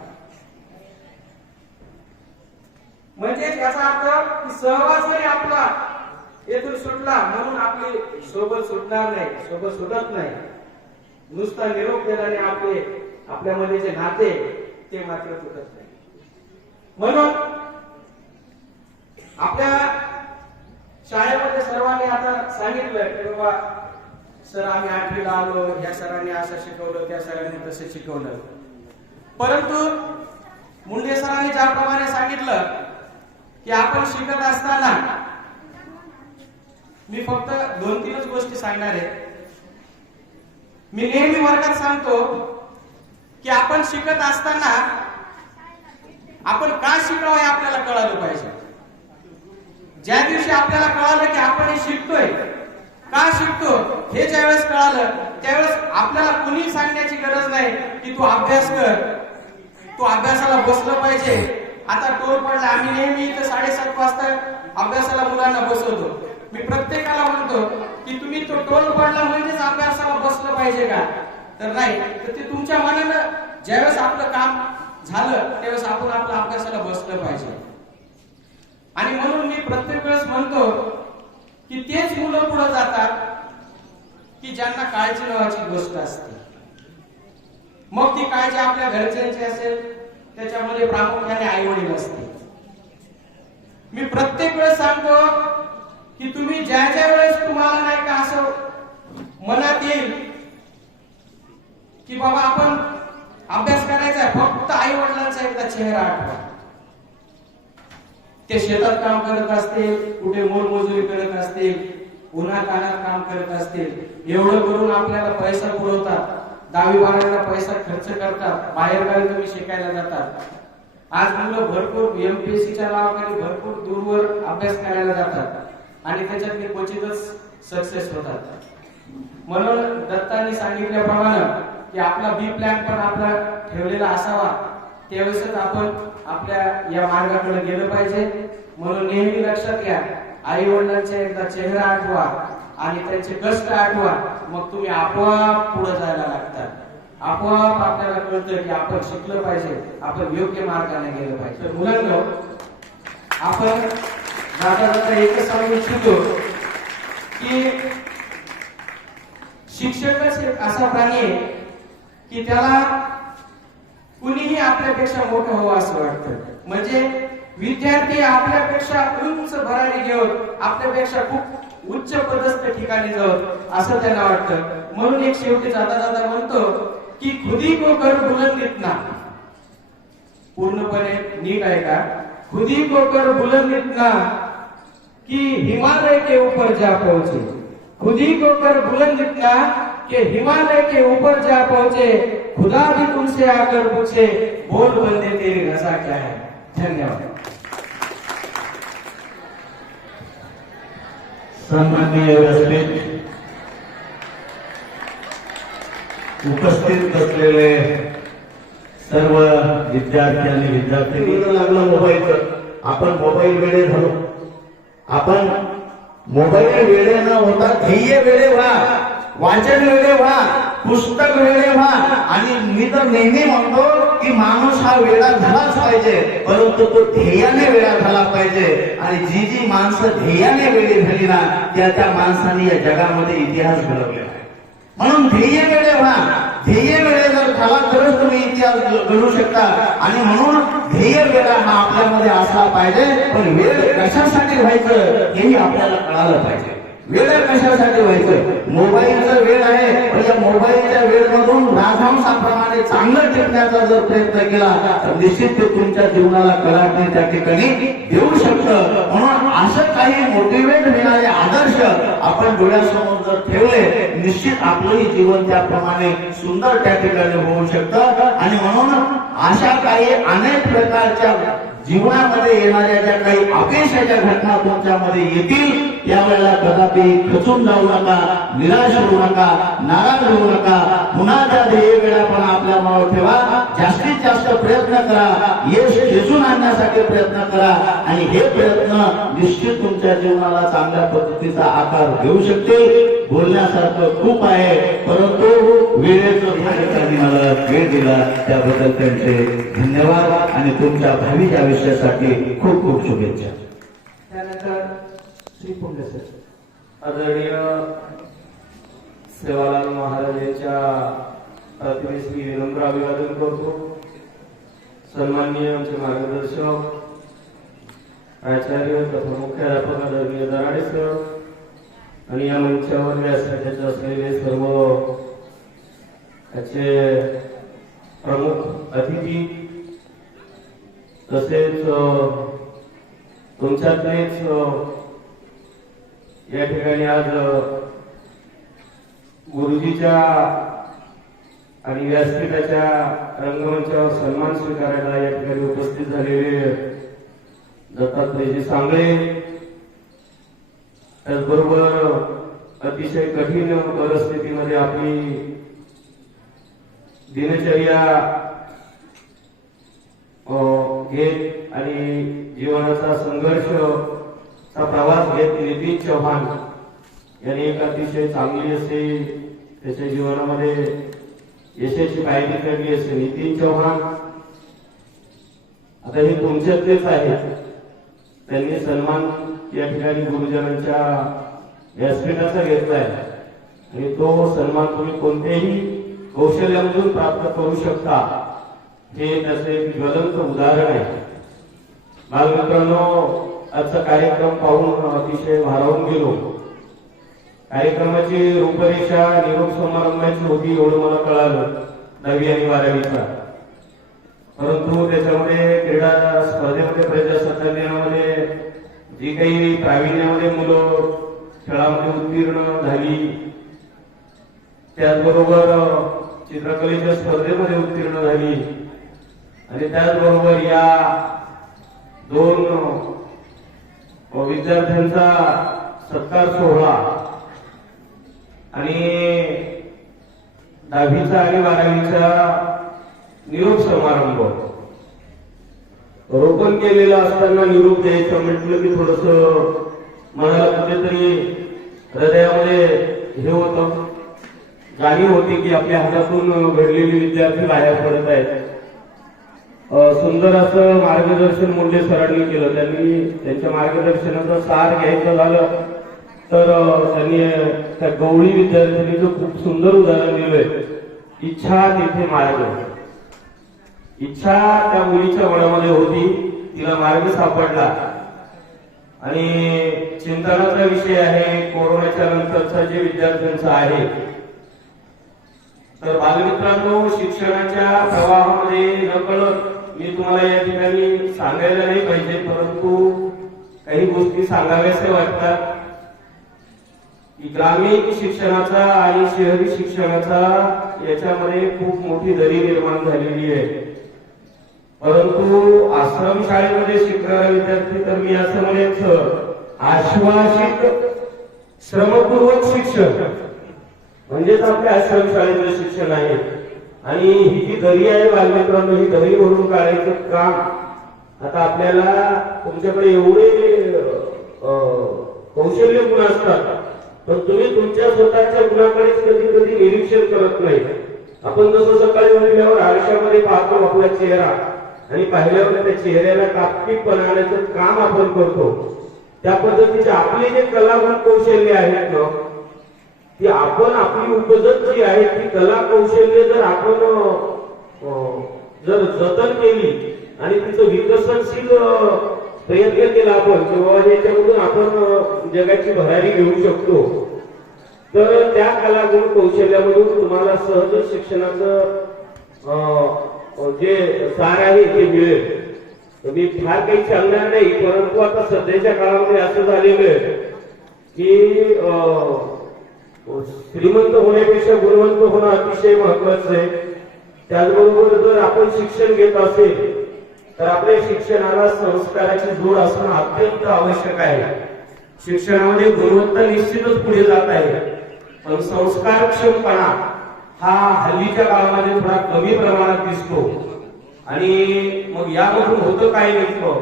म्हणजे याचा अर्थ की सहवास जरी आपला येथून सुटला म्हणून आपली सोबत सुटणार नाही, सोबत सुटत नाही. नुसता निरोप देण्याने आपल्यामध्ये जे नाते ते मात्र तुटत नाही. म्हणून आपल्या शाळेमध्ये सर्वांनी आता सांगितलं की बाबा सर आम्ही 8वीला आलो, या सरांनी असं शिकवलं, त्या सरांनी तसं शिकवलं. परंतु मुंडे सरांनी ज्याप्रमाणे सांगितलं की आपण शिकत असताना मी फक्त 2-3 गोष्टी सांगणार आहे. मी नेहमी वर्गात सांगतो की आपण शिकत असताना आपण का शिकावं हे आपल्याला कळालं पाहिजे. ज्या दिवशी आपल्याला कळालं की आपण हे शिकतोय, का शिकतो हे ज्यावेळेस कळालं त्यावेळेस आपल्याला कुणी सांगण्याची गरज नाही की तू अभ्यास कर, तू अभ्यासाला बसलं पाहिजे. आता टोल पडला, आम्ही नेहमी इथं 7:30 वाजता अभ्यासाला मुलांना बसवतो. मी प्रत्येकाला म्हणतो की तुम्ही तो टोल पडला म्हणजेच अभ्यासाला बसलं पाहिजे का, तर नाही. तर ते तुमच्या मनानं ज्यावेळेस आपलं काम झालं त्यावेळेस आपण आपल्या अभ्यासाला बसलं पाहिजे. आणि म्हणून मी प्रत्येक वेळेस म्हणतो की तेच मुलं पुढे जातात की ज्यांना काळजी नावाची गोष्ट असते. मग ती काळजी आपल्या घरच्यांची असेल, त्याच्यामध्ये प्रामुख्याने आई वडील असते. मी प्रत्येक वेळेस सांगतो की तुम्ही ज्या ज्या वेळेस तुम्हाला नाही का असं मनात येईल की बाबा आपण अभ्यास करायचा आहे, फक्त आई वडिलांचा एकदा चेहरा आठवा. ते शेतात काम करत असतील, कुठे मोलमजुरी करत असतील, उन्हा तान्हात काम करत असतील, एवढं करून आपल्याला पैसा पुरवतात, 10वी-12वीला पैसा खर्च करतात, बाहेरगावी तुम्ही शिकायला जातात. आज मुलं भरपूर MPSCच्या नावाखाली भरपूर दूरवर अभ्यास करायला जातात आणि त्याच्यात ते क्वचितच सक्सेस होतात. म्हणून दत्तानी सांगितल्याप्रमाणे की आपला बी प्लॅन पण आपला ठेवलेला असावा, त्यावेळेसच आपण आपल्या या मार्गाकडे गेलं पाहिजे. म्हणून नेहमी लक्षात घ्या, आई वडिलांचा एकदा चेहरा आठवा आणि त्यांचे कष्ट आठवा, मग तुम्ही आपोआप पुढे जायला लागतात. आपोआप आपल्याला कळतं की आपण शिकलं पाहिजे, आपण योग्य मार्गाने गेलं पाहिजे. तर मुलांनो, आपण जाता एकच सांगू इच्छितो की शिक्षकच एक असा प्राणी आहे की त्याला कुणीही आपल्यापेक्षा मोठं हवं असं वाटतं. म्हणजे विद्यार्थी आपल्यापेक्षा उंच भरारी घेऊन आपल्यापेक्षा खूप उच्च पदस्थ ठिकाणी जाऊन असं त्यांना वाटतं. म्हणून एक शेवटी जाता जाता म्हणतो की खुदी को कर बुलंद इतना, पूर्णपणे नीट आहे का, खुदी को कर बुलंद इतना कि हिमालय के ऊपर जा पहुंचे, खुदी को कर बुलंद इतना कि हिमालय के ऊपर जा पहुंचे, खुदा भी तुमसे आकर पूछे बोल बंदे तेरी रजा क्या है. धन्यवाद. सन्माननीय व्यासपीठ उपस्थित असलेले सर्व विद्यार्थी आणि विद्यार्थी लागला मोबाईलचं. आपण मोबाईल वेळे झालो, आपण मोबाईल वेळे न होता ध्येय वेळे व्हा, वाचन वेळे व्हा, पुस्तक वेळे व्हा. आणि मी तर नेहमी म्हणतो की माणूस हा वेळा झालाच पाहिजे, परंतु तो ध्येयाने वेळा झाला पाहिजे. आणि जी जी माणसं ध्येयाने वेळी झाली ना, त्या माणसांनी या जगामध्ये इतिहास घडवलेला आहे. म्हणून ध्येय वेळे व्हा. ध्येय वेळे जर झाला तरच तुम्ही इतिहास घडवू शकता. आणि म्हणून ध्येय वेळा हा आपल्यामध्ये असला पाहिजे. पण वेळ कशासाठी व्हायचं हेही आपल्याला कळालं पाहिजे. वेळ कशासाठी व्हायचं? मोबाईलचा वेळ आहे, पण या मोबाईलच्या वेळमधून राजहंसाप्रमाणे चांगलं टिकण्याचा जर प्रयत्न केला तर निश्चित ते तुमच्या जीवनाला कलाटणी त्या ठिकाणी देऊ शकतं. म्हणून असं काही मोटिवेट देणारे आदर्श आपण डोळ्यासमोर जर ठेवले, निश्चित आपलंही जीवन त्याप्रमाणे सुंदर त्या ठिकाणी होऊ शकतं. आणि म्हणून अशा काही अनेक प्रकारच्या जीवनामध्ये येणाऱ्या ज्या काही अपयशाच्या घटना तुमच्यामध्ये येतील त्यावेळेला कदापि खचून जाऊ नका, निराश होऊ नका, नाराज होऊ नका. पुन्हा त्या ध्येय वेळापणा आपल्या मनावर ठेवा. जास्तीत जास्त प्रयत्न करा, यश खेचून आणण्यासाठी प्रयत्न करा आणि हे प्रयत्न निश्चित तुमच्या जीवनाला चांगल्या पद्धतीचा आकार देऊ शकतील. बोलण्यासारखं खूप आहे, परंतु वेळेचं ध्यान मला वेळ दिला त्याबद्दल त्यांचे धन्यवाद आणि तुमच्या भावी आयुष्यासाठी खूप खूप शुभेच्छा. त्यानंतर श्री पुंडे सर. आदरणीय सेवालाल महाराज यांच्या प्रतिमेस मी विनम्र अभिवादन करतो. सन्माननीय आमचे मार्गदर्शक आचार्य तथा मुख्याध्यापक आदरणीय दराडे सर आणि या मंचावर व्यासपीठाचे असलेले सर्व याचे प्रमुख अतिथी, तसेच तुमच्यातलेच या ठिकाणी आज गुरुजीच्या आणि व्यासपीठाच्या रंगमंचावर सन्मान स्वीकारायला या ठिकाणी उपस्थित झालेले दत्तात्रयजी सांगळे, त्याचबरोबर अतिशय कठीण परिस्थितीमध्ये आपली दिनचर्या घेत आणि जीवनाचा संघर्षचा प्रवास घेत नितीन चव्हाण यांनी एक अतिशय चांगली असे त्याच्या जीवनामध्ये यशाची पायरी चढली असे. नितीन चव्हाण आता हे तुमच्यातलेच आहेत. त्यांनी सन्मान या ठिकाणी गुरुजनांच्या व्यासपीठाचा घेतलाय आणि तो सन्मान तुम्ही कोणत्याही कौशल्यामधून प्राप्त करू शकता, हे त्याचे एक ज्वलंत उदाहरण आहे. बालमित्रांनो, आजचा कार्यक्रम पाहून अतिशय भारावून गेलो. कार्यक्रमाची रूपरेषा निरोप समारंभाची होती एवढं मला कळालं 10वी आणि 12वीचा, परंतु त्याच्यामध्ये क्रीडा स्पर्धेमध्ये प्रजासत्ताक दिनामध्ये जी काही प्रावीण्यामध्ये मुलं खेळामध्ये उत्तीर्ण झाली, त्याचबरोबर चित्रकलेच्या स्पर्धेमध्ये उत्तीर्ण झाली आणि त्याचबरोबर या 2 विद्यार्थ्यांचा सत्कार सोहळा आणि 10वीचा आणि 12वीचा निरोप समारंभ रोपण केलेला असताना निरोप द्यायचं म्हटलं की थोडस मनाला कुठेतरी हृदयामध्ये हे होतं, जाणीव होती की आपल्या हातातून घडलेले विद्यार्थी बाहेर पडत आहेत. सुंदर असं मार्गदर्शन मुंडे सरांनी केलं. त्यांनी त्यांच्या मार्गदर्शनाचा सार घ्यायचं झालं तर त्यांनी त्या गवळी विद्यार्थिनीचं खूप सुंदर उदाहरण दिलंय. इच्छा तिथे मार्ग. इच्छा त्या मुलीच्या मनामध्ये होती, तिला मार्ग सापडला आणि चिंतनाचा विषय आहे कोरोनाच्या नंतरचा जे विद्यार्थ्यांचा आहे. तर बालमित्रांनो, शिक्षणाच्या प्रवाहामध्ये नकळत मी तुम्हाला या ठिकाणी सांगायला नाही पाहिजे, परंतु काही गोष्टी सांगाव्याशा वाटतात की ग्रामीण शिक्षणाचा आणि शहरी शिक्षणाचा याच्यामध्ये खूप मोठी दरी निर्माण झालेली आहे. परंतु आश्रम शाळेमध्ये शिकणारा विद्यार्थी तर मी असं म्हणायचं आश्वासित श्रमपूर्वक शिक्षण म्हणजेच आपल्या आश्रम शाळेतलं शिक्षण आहे. आणि ही जी दरी आहे बालमित्रांनो, ही दरी भरून काढायचं काम आता आपल्याला तुमच्याकडे एवढे कौशल्य गुण असतात, पण तुम्ही तुमच्या स्वतःच्या गुणाकडेच कधी कधी निरीक्षण करत नाही. आपण जसं सकाळी उठल्यावर आरशामध्ये पाहतो आपला चेहरा आणि पाहिल्यावर त्या चेहऱ्याला कापटीपणा आणण्याचं काम आपण करतो. त्या पद्धतीचे आपले जे कलागुण कौशल्य आहेत ना, ती आपण आपली उपजत जी आहे ती कला कौशल्य जर आपण जर जतन केली आणि तिचं विकसनशील प्रयत्न केला आपण किंवा याच्यामधून आपण जगाची भरारी घेऊ शकतो, तर त्या कलागुण कौशल्यामधून तुम्हाला सहज शिक्षणाचं जे सार आहे ते मिळेल. मी फार काही सांगणार नाही, परंतु आता सध्याच्या काळामध्ये असं झालेलं आहे की श्रीमंत होण्यापेक्षा गुणवंत होणं अतिशय महत्वाचं आहे. त्याचबरोबर जर आपण शिक्षण घेत असेल तर आपल्या शिक्षणाला संस्काराची जोड असणं अत्यंत आवश्यक आहे. शिक्षणामध्ये गुणवत्ता निश्चितच पुढे जात आहे, पण संस्कारक्षमपणा हा हल्लीच्या काळामध्ये थोडा कमी प्रमाणात दिसतो. आणि मग यामधून होतं काय नेमकं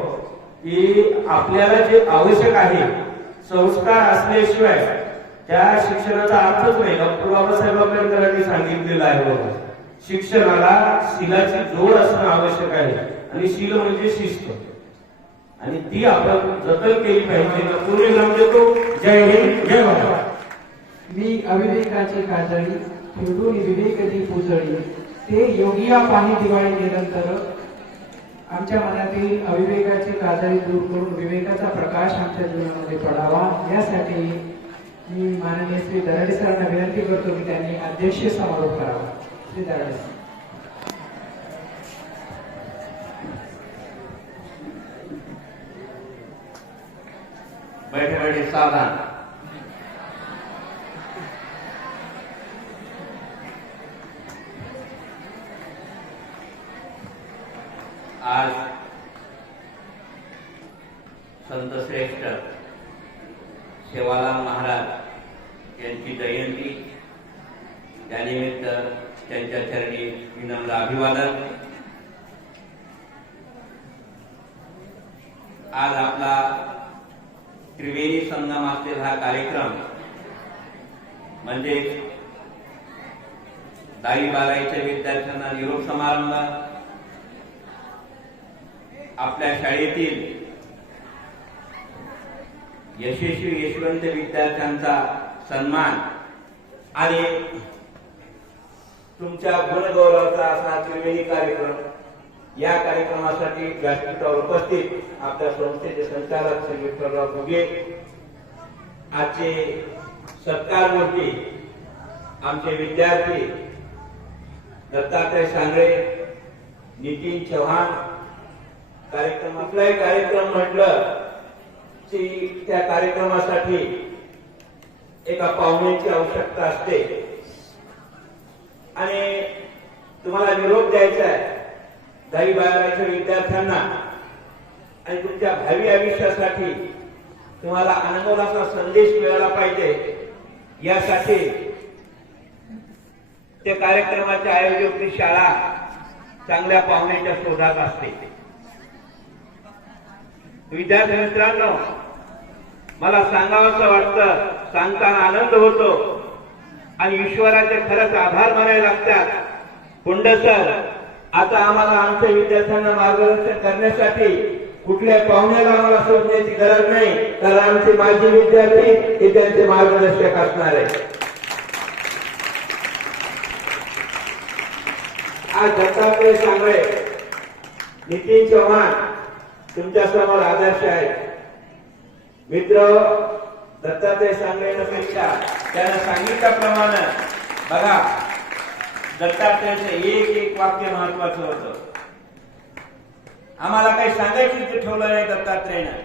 की आपल्याला जे आवश्यक आहे संस्कार असल्याशिवाय त्या शिक्षणाचा अर्थच नाही. डॉक्टर बाबासाहेब आंबेडकरांनी सांगितलेलं आहे बघा, शिक्षणाला शिलाची जोड असणं आवश्यक आहे आणि शील म्हणजे शिस्त, आणि ती आपण जतन केली पाहिजे. पूर्वी नाम देतो. जय हिंद, जय महाराष्ट्र. मी अविवेकाची काजळी फिरून विवेकची पुजळी, ते योगिया पाणी दिवाळी निरंतर. आमच्या मनातील अविवेकाची काजळी दूर करून विवेकाचा प्रकाश आमच्या जीवनामध्ये पडावा, यासाठी मी माननीय श्री दराडे सरांना विनंती करतो की त्यांनी अध्यक्ष समारोप करावा. श्री दराडे सर. बैठे बैठे सावधान. आज संत श्रेष्ठ सेवालाल महाराज यांची जयंती, त्यानिमित्त त्यांच्या चरणी विनम्र अभिवादन. आज आपला त्रिवेणी संगम असलेला हा कार्यक्रम म्हणजे दहावी बारावीच्या विद्यार्थ्यांना निरोप समारंभ, आपल्या शाळेतील यशस्वी यशवंत विद्यार्थ्यांचा सन्मान आणि तुमच्या गुणगौरवाचा असा त्रिवेणी कार्यक्रम. या कार्यक्रमासाठी व्यासपीठावर उपस्थित आपल्या संस्थेचे संचालक श्री विठ्ठलराव घुगे, आजचे सत्कारमूर्ती आमचे विद्यार्थी दत्तात्रय सांगळे, नितीन चव्हाण. कुठलाही कार्यक्रम म्हटलं की त्या कार्यक्रमासाठी एका पाहुण्याची आवश्यकता असते आणि तुम्हाला निरोप द्यायचा आहे दहावी बारावीच्या विद्यार्थ्यांना, आणि तुमच्या भावी आयुष्यासाठी तुम्हाला आनंदाचा संदेश मिळाला पाहिजे, यासाठी त्या कार्यक्रमाच्या आयोजक शाळा चांगल्या पाहुण्याच्या शोधात असते. विद्यार्थी मित्रांनो, मला सांगावंसं वाटतं, सांगताना आनंद होतो आणि ईश्वराचे खरंच आभार मानावे लागतात. पुंड सर, आता आम्हाला आमच्या विद्यार्थ्यांना मार्गदर्शन करण्यासाठी कुठल्या पाहुण्याला आम्हाला शोधण्याची गरज नाही, कारण आमचे माजी विद्यार्थी हे त्यांचे मार्गदर्शक असणार आहे. आज दत्तात्रय सांगळे, नितीन चव्हाण तुमच्या समोर आदर्श आहेत. मित्र, दत्तात्रय सांगण्यापेक्षा त्यानं सांगितल्याप्रमाणे बघा, दत्तात्रयाचं एक एक वाक्य महत्वाचं होतं. आम्हाला काही सांगायचं ते ठेवलं नाही दत्तात्रयानं.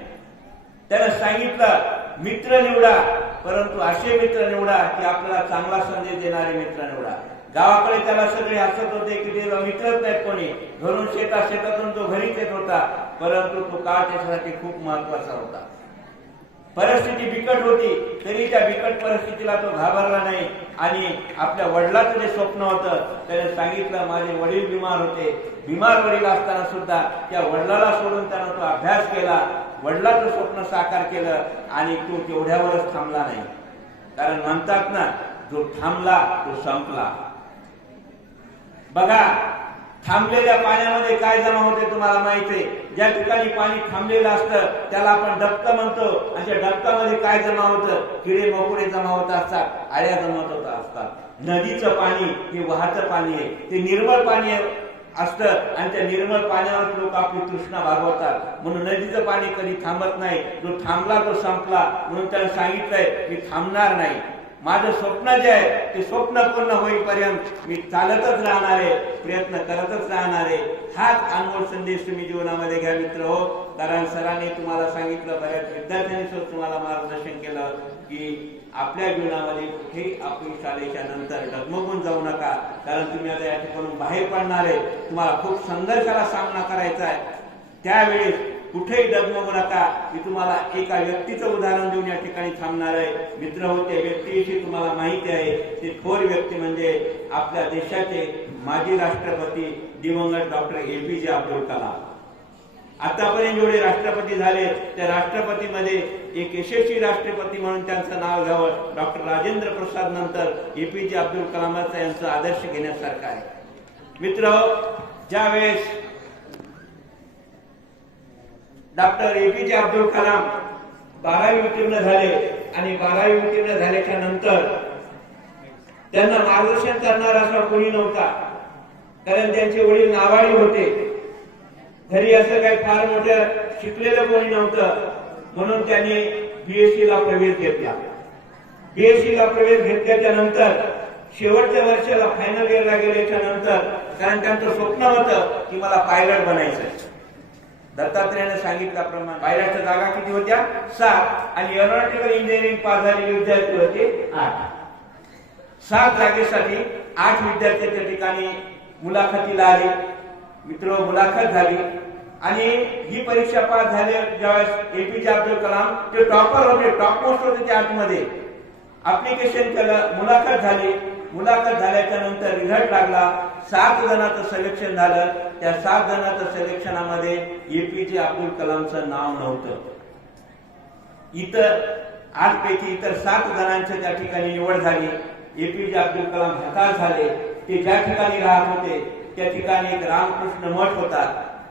त्यानं सांगितलं, मित्र निवडा, परंतु असे मित्र निवडा की आपल्याला चांगला संदेश देणारे मित्र निवडा. गावाकडे त्याला सगळे हसत होते की ते मित्रच नाहीत कोणी, घरून शेतातून तो घरीच येत होता, परंतु तो काळ त्याच्यासाठी खूप महत्वाचा होता. परिस्थिती बिकट होती, तरी त्या बिकट परिस्थितीला तो घाबरला नाही आणि आपल्या वडिलांचं जे स्वप्न होतं त्याने सांगितलं, माझे वडील बिमार होते, बिमार वडील असताना सुद्धा त्या वडिलाला सोडून त्यानं तो अभ्यास केला, वडिलाचं स्वप्न साकार केलं आणि तो तेवढ्यावरच थांबला नाही. कारण म्हणतात ना, जो थांबला तो संपला. बघा, थांबलेल्या पाण्यामध्ये काय जमा होते तुम्हाला माहिती आहे. ज्या ठिकाणी पाणी थांबलेलं असतं त्याला आपण डबकं म्हणतो, आणि त्या डबकामध्ये काय जमा होतं, किडे मकोडे जमा होत असतात, आळ्या जमत होत असतात. नदीचं पाणी हे वाहतं पाणी आहे, ते निर्मळ पाणी असतं आणि त्या निर्मळ पाण्यावर लोक आपली तृष्णा भागवतात. म्हणून नदीचं पाणी कधी थांबत नाही, जो थांबला तो संपला. म्हणून त्याला सांगितलंय, मी थांबणार नाही. माझं स्वप्न जे आहे ते स्वप्न पूर्ण होईपर्यंत मी चालतच राहणार आहे, प्रयत्न करतच राहणार आहे. हाच अनमोल संदेश तुम्ही जीवनामध्ये घ्या मित्र हो. कारण सरांनी तुम्हाला सांगितलं, बऱ्याच विद्यार्थ्यांनी सुद्धा तुम्हाला मार्गदर्शन केलं की आपल्या जीवनामध्ये कुठेही अपयश आल्याच्या नंतर डगमगून जाऊ नका, कारण तुम्ही आता या ठिकाणून बाहेर पडणार आहे. तुम्हाला खूप संघर्षाला सामना करायचा आहे. त्यावेळेस कुठेही डगमगू नका. मी तुम्हाला एका व्यक्तीचं उदाहरण देऊन या ठिकाणी थांबणार आहे. मित्र हो, त्या व्यक्तीविषयी तुम्हाला माहिती आहे. ते थोर व्यक्ती म्हणजे आपल्या देशाचे माजी राष्ट्रपती दिवंगत डॉक्टर APJ अब्दुल कलाम. आतापर्यंत जेवढे राष्ट्रपती झाले त्या राष्ट्रपतीमध्ये एक यशस्वी राष्ट्रपती म्हणून त्यांचं नाव घ्यावं. डॉक्टर राजेंद्र प्रसाद नंतर APJ अब्दुल कलामांचा यांचा आदर्श घेण्यासारखा आहे. मित्र, ज्यावेळेस डॉक्टर APJ अब्दुल कलाम 12वी उत्तीर्ण झाले आणि 12वी उत्तीर्ण झाल्याच्या नंतर त्यांना मार्गदर्शन करणारा असा कोणी नव्हता, कारण त्यांचे वडील नावाडी होते. घरी असं काही फार मोठं शिकलेलं कोणी नव्हतं, म्हणून त्यांनी BSc ला प्रवेश घेतला. BSc ला प्रवेश घेतल्याच्या नंतर शेवटच्या वर्षाला फायनल इयरला गेल्याच्या नंतर, कारण त्यांचं स्वप्न होतं की मला पायलट बनायचं. दत्तात्रेयाने सांगितल्याप्रमाणे पायलटच्या जागा किती होत्या? 7 आणि एरोनॉटिकल इंजिनिअरिंग पास झालेले विद्यार्थी होते 8. 7 जागेसाठी 8 विद्यार्थी त्या ठिकाणी मुलाखतीला आले. मित्र, मुलाखत झाली आणि ही परीक्षा पास झाले. ज्यावेळेस APJ अब्दुल कलाम ते टॉपर होते, टॉपमोस्ट होते त्या आतमध्ये. ऍप्लिकेशन केलं, मुलाखत झाली. मुलाखत झाल्याच्या नंतर रिझल्ट लागला. 7 जणांचं सिलेक्शन झालं. त्या 7 जणांच्या सिलेक्शनामध्ये APJ अब्दुल कलामचं नाव नव्हतं. इतर 8 पैकी इतर 7 जणांच्या त्या ठिकाणी निवड झाली. APJ अब्दुल कलाम हताश झाले. ते ज्या ठिकाणी राहत होते त्या ठिकाणी एक रामकृष्ण मठ होता.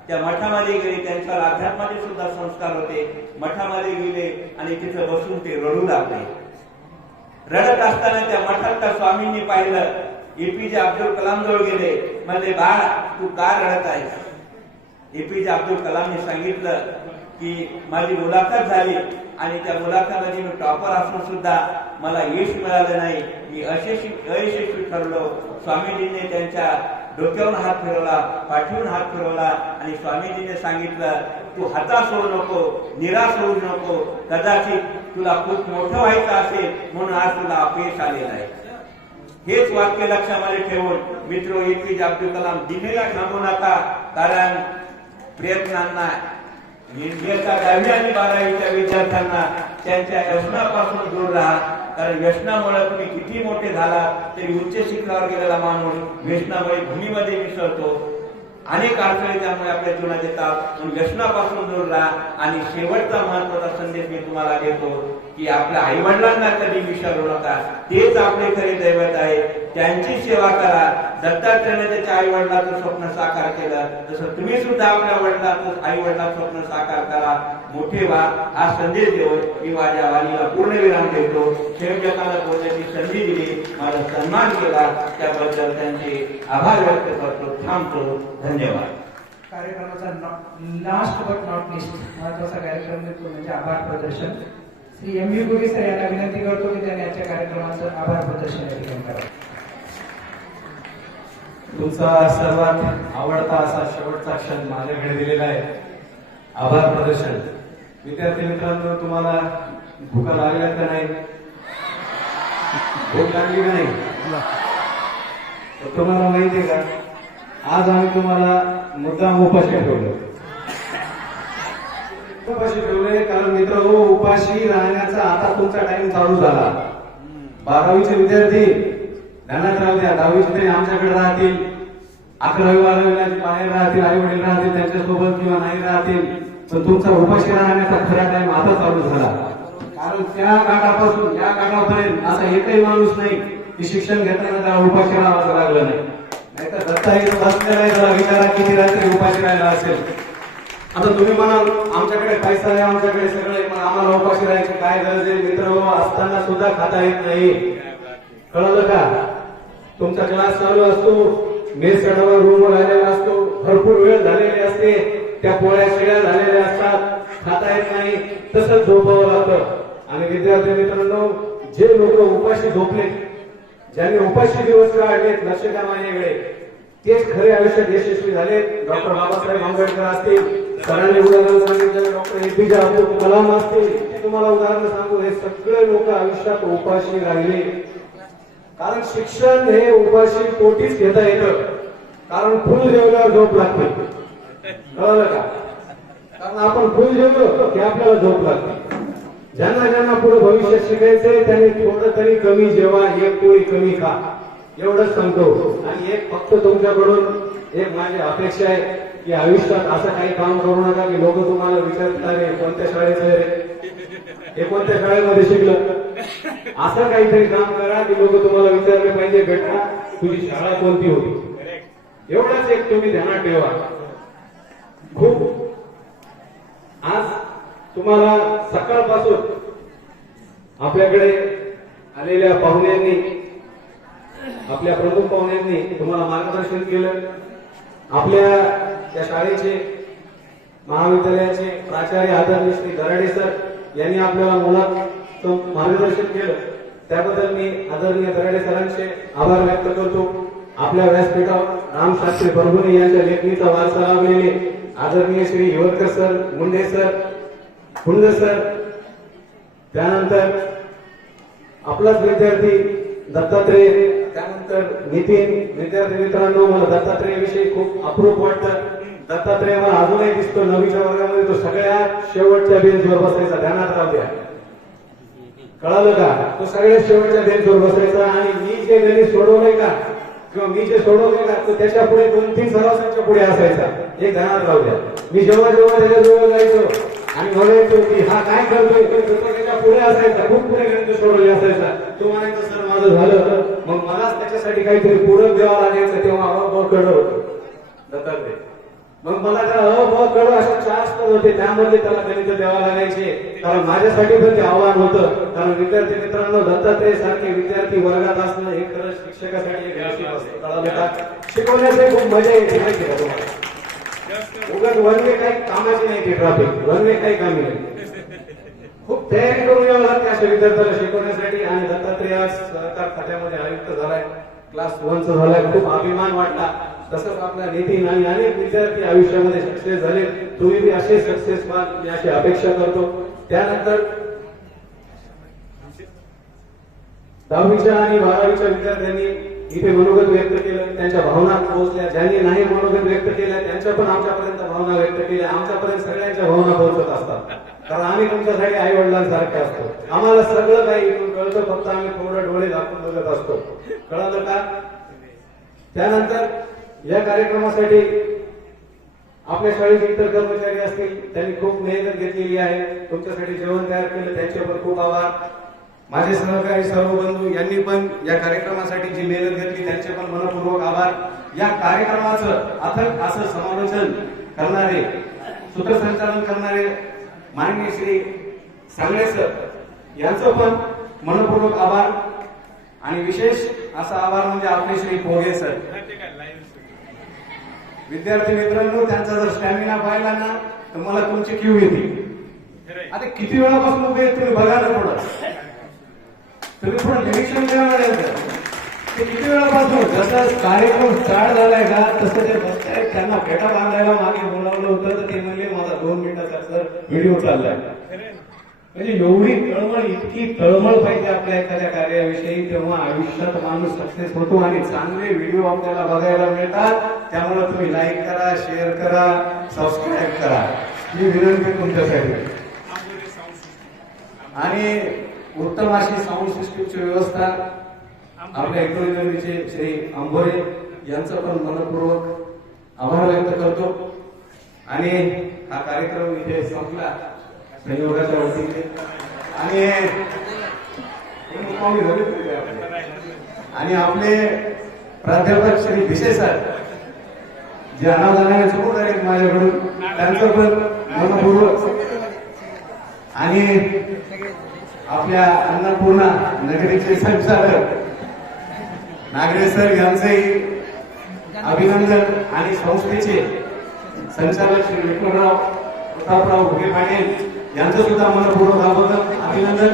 त्या मठामध्ये गेले, त्यांच्यावर अध्यात्माचे सुद्धा संस्कार होते. मठामध्ये गेले आणि तिथे बसून ते रडू लागले. रडत असताना त्या मठातल्या स्वामींनी पाहिलं. APJ अब्दुल कलाम जवळ गेले, म्हणले, बाळ, तू का रडत आहेस? APJ अब्दुल कलामने सांगितलं की माझी मुलाखत झाली आणि त्या मुलाखतीमध्ये मी टॉपर असून सुद्धा मला यश मिळालं नाही, मी अयशस्वी ठरलो. स्वामीजींनी त्यांच्या डोक्यावरून हात फिरवला, पाठीवरून हात फिरवला आणि स्वामीजींनी सांगितलं, तू हताश होऊ नको, निराश होऊ नको. कदाचित तुला खूप मोठं व्हायचं असेल म्हणून आज तुला अपयश आलेलं आहे. हेच वाक्य लक्षामध्ये ठेवून मित्र, APJ अब्दुल कलाम दिनेला थांबू नका, कारण प्रयत्नांना इंडियाच्या 10वी आणि 12वीच्या विद्यार्थ्यांना त्यांच्या व्यसनापासून दूर राहा. कारण व्यसनामुळे तुम्ही किती मोठे झाला तरी उच्च शिखरावर गेलेला माणूस व्यसनामुळे भूमीमध्ये मिसळतो. अनेक अडचणी त्यामुळे आपल्या जीवनात येतात. म्हणून व्यसनापासून दूर राहा. आणि शेवटचा महत्वाचा संदेश मी तुम्हाला देतो की आपल्या आई वडिलांना कधी विसरू नका. तेच आपले खरे दैवत आहे. त्यांची सेवा करा. दत्तात्रेयाने त्याच्या आई वडिलांचं स्वप्न साकार केलं, तसं तुम्ही सुद्धा आपल्या वडिलांचं आई वडिलांचं स्वप्न साकार करा, मोठे व्हा. हा संदेश देऊन मी माझ्या वाणीला पूर्णविराम देतो. शेवटकाला बोलण्याची संधी दिली, माझा सन्मान केला, त्याबद्दल त्यांचे आभार व्यक्त करतो. थांबतो. धन्यवाद. कार्यक्रमाचा लास्ट बट नॉट लिस्ट महत्वाचा कार्यक्रम तो म्हणजे आभार प्रदर्शन. श्री MU गुगे सर यांना विनंती करतो की त्यांनी आजच्या कार्यक्रमाचं आभार प्रदर्शन या ठिकाणी करावं. तुमचा सर्वात आवडता असा शेवटचा क्षण माझ्याकडे दिलेला आहे, आभार प्रदर्शन. विद्यार्थी मित्रांनो, तुम्हाला भूका लागल्या का नाही? भूक लागली का नाही? तुम्हाला माहिती आहे का, आज आम्ही तुम्हाला मुद्दाम उपाशी ठेवलं. उपाशी ठेवले कारण मित्र हो, उपाशी राहण्याचा आता तुमचा टाइम चालू झाला. 12वीचे विद्यार्थी ध्यानात राहू द्या, 10वीचे तरी आमच्याकडे राहतील, 11वी 12वी बाहेर राहतील, आई वडील राहतील त्यांच्यासोबत किंवा नाही राहतील, पण तुमचा उपाशी राहण्याचा खरा टाइम आता चालू झाला. कारण त्या काळापासून या काळापर्यंत असा एकही माणूस नाही की शिक्षण घेताना त्याला उपाशी राहावं लागलं नाही. नाहीतर दत्ता इथं बसलेला आहे, त्याला विचारा किती रात्री उपाशी राहिला असेल. आता तुम्ही म्हणाल आमच्याकडे पैसा आहे, आमच्याकडे सगळं आहे, पण आम्हाला उपाशी राहायची काय गरज आहे? मित्र असताना सुद्धा खाता येत नाही, कळलं का? तुमचा क्लास चालू असतो, मेस कडवर रूमवर आलेला असतो, भरपूर वेळ झालेली असते, त्या पोळ्या शिळ्या झालेल्या असतात, खाता येत नाही, तसंच झोपावं लागतं. आणि विद्यार्थी मित्रांनो, जे लोक उपाशी झोपले, ज्यांनी उपाशी दिवस काढले लक्षात माझ्याकडे, तेच खरे आयुष्यात यशस्वी झाले. डॉक्टर बाबासाहेब आंबेडकर असतील, सरांनी उदाहरण सांगितलं, डॉक्टर APJ अब्दुल कलाम असतील, तुम्हाला उदाहरण सांगू, हे सगळे लोक आयुष्यात उपाशी राहिले. कारण शिक्षण हे उपाशी पोटीच घेता येतं, कारण फुल जेवल्यावर झोप लागते, कळलं का? कारण आपण फुल जेवलो की आपल्याला झोप लागते. ज्यांना ज्यांना पुढे भविष्यात शिकायचंय त्यांनी थोडं तरी कमी जेवा, एक पोळी कमी खा, एवढंच सांगतो. आणि एक फक्त तुमच्याकडून एक माझी अपेक्षा आहे की आयुष्यात असं काही काम करू नका की लोक तुम्हाला विचारतात रे कोणत्या शाळेचं रे, हे कोणत्या शाळेमध्ये शिकलं. असं काहीतरी काम करा की लोक तुम्हाला विचारले पाहिजे बेटा तुझी शाळा कोणती होती. एवढंच एक तुम्ही ध्यानात ठेवा. खूप आज तुम्हाला सकाळपासून आपल्याकडे आलेल्या पाहुण्यांनी, आपल्या प्रमुख पाहुण्यांनी तुम्हाला मार्गदर्शन केलं. आपल्या या शाळेचे महाविद्यालयाचे प्राचार्य आदरणीय श्री दराडे सर यांनी आपल्याला मुलात मार्गदर्शन केलं. त्याबद्दल मी आदरणीय दराडे सरांचे आभार व्यक्त करतो. आपल्या व्यासपीठावर रामशास्त्री परभुणे यांच्या लेखणीचा वारसा लाभलेले आदरणीय श्री हिवरकर सर, मुंडे सर, कुंड सर, त्यानंतर आपलाच विद्यार्थी दत्तात्रय, त्यानंतर नितीन. विद्यार्थी मित्रांनो, मला दत्तात्रय विषयी खूप अप्रूप वाटतं. दत्तात्रय मला अजूनही दिसतो 9वीच्या वर्गामध्ये तो सगळ्यात शेवटच्या बेंचवर बसायचा. ध्यानात राहू द्या, कळालं का? तो सगळ्यात शेवटच्या बेंचवर बसायचा. आणि मी जे गणित सोडवलंय का किंवा मी जे सोडवलंय का तो त्याच्या पुढे 2-3 सरावांच्या पुढे असायचा. हे ध्यानात राहू द्या. मी जेव्हा जेव्हा त्याच्याजवळ जायचो आणि म्हणायचो की हा काय करतोय, त्याच्या पुढे असायचा, खूप पुढे गणित सोडवले असायचा. तो म्हणायचा सर माझं झालं. मग मलाच त्याच्यासाठी काहीतरी पूरक द्यावं लागायचं. तेव्हा अ कड होतं दत्तात्रय. मग मला त्याला अ ब कड असे 4 स्तर होते, त्यामध्ये त्याला गणित द्यावं लागायचे. कारण माझ्यासाठी पण ते आव्हान होतं. कारण विद्यार्थी मित्रांनो, दत्तात्रय सारखे विद्यार्थी वर्गात असणं हे खरंच शिक्षकासाठी एक नशीब असतं. कळालं का? शिकवण्याची खूप मजा येते माहिती का तुम्हाला. उगाच वनवे काही कामाची नाही, ती ट्रॅफिक वनवे काही कामी नाही. खूप तयारी करून यावं लागते अशा विद्यार्थ्याला शिकवण्यासाठी. आणि दत्तात्रय आज सरकार खात्यामध्ये आयुक्त झालाय, क्लास 1चा झालाय. खूप अभिमान वाटला. तसंच आपला नितीन आणि अनेक विद्यार्थी आयुष्यामध्ये सक्सेस झाले. तुम्ही बी असे सक्सेस व्हाल मी अशी अपेक्षा करतो. त्यानंतर 10वीच्या आणि 12वीच्या विद्यार्थ्यांनी इथे मनोगत व्यक्त केलं, त्यांच्या भावना पोहोचल्या. ज्यांनी नाही मनोगत व्यक्त केल्या त्यांच्या पण आमच्यापर्यंत भावना व्यक्त केल्या. आमच्यापर्यंत सगळ्यांच्या भावना पोहोचत असतात. कारण आम्ही तुमच्यासाठी आई वडिलांसारखे असतो. आम्हाला सगळं काही इथून कळतं, फक्त आम्ही थोडं डोळे दाखवून बघत असतो. कळलं का? त्यानंतर या कार्यक्रमासाठी आपल्या शाळेचे इतर कर्मचारी असतील, त्यांनी खूप मेहनत घेतलेली आहे. तुमच्यासाठी जेवण तयार केलं, त्यांचे पण खूप आभार. माझे सहकारी सर्व बंधू यांनी पण या कार्यक्रमासाठी जी मेहनत घेतली त्यांचे पण मनपूर्वक आभार. या कार्यक्रमाचं अथक असं समालोचन करणारे, सूत्रसंचालन करणारे माननीय श्री सांगळे सर यांचं पण मनपूर्वक आभार. आणि विशेष असा आभार म्हणजे आपले श्री पोगे सर. विद्यार्थी मित्रांनो, त्यांचा जर स्टॅमिना पाहिला ना तर मला तुमची क्यू येते. आता किती वेळापासून उभे तुम्ही बघा ना, तुम्ही थोडं निरीक्षण करावं ते किती वेळापासून. जसं कार्यक्रम स्टार्ट झालाय का तसं ते बसतायत. त्यांना फेटा बांधायला मागे बोलावलं होतं तर ते म्हणले माझा 2 मिनिटाचा सर व्हिडिओ चाललाय. म्हणजे एवढी तळमळ, इतकी तळमळ पाहिजे आपल्या एखाद्या कार्याविषयी, तेव्हा आयुष्यात माणूस सक्सेस होतो आणि चांगले व्हिडिओ आपल्याला बघायला मिळतात. त्यामुळे तुम्ही लाईक करा, शेअर करा, सबस्क्राईब करा, ही विनंती तुमच्यासाठी. आणि उत्तम अशी साऊंड सिस्टीमची व्यवस्था आपल्या इकोनॉमीचे श्री आंबोरे यांचा पण मनपूर्वक आभार व्यक्त करतो. आणि हा कार्यक्रम इथे संपला संयोगाच्या वतीने. आणि आपले प्राध्यापक श्री भिसे सर जे अनावधानाने चुकून आहेत माझ्याकडून, त्यांचं पण मनपूर्वक. आणि आपल्या अन्नपूर्णा नगरीचे संचालक नागरे सर यांचेही अभिनंदन. आणि संस्थेचे संचालक श्री विठ्ठलराव प्रतापराव घुगे पाटील यांचं सुद्धा मनपूर्वक अभिनंदन.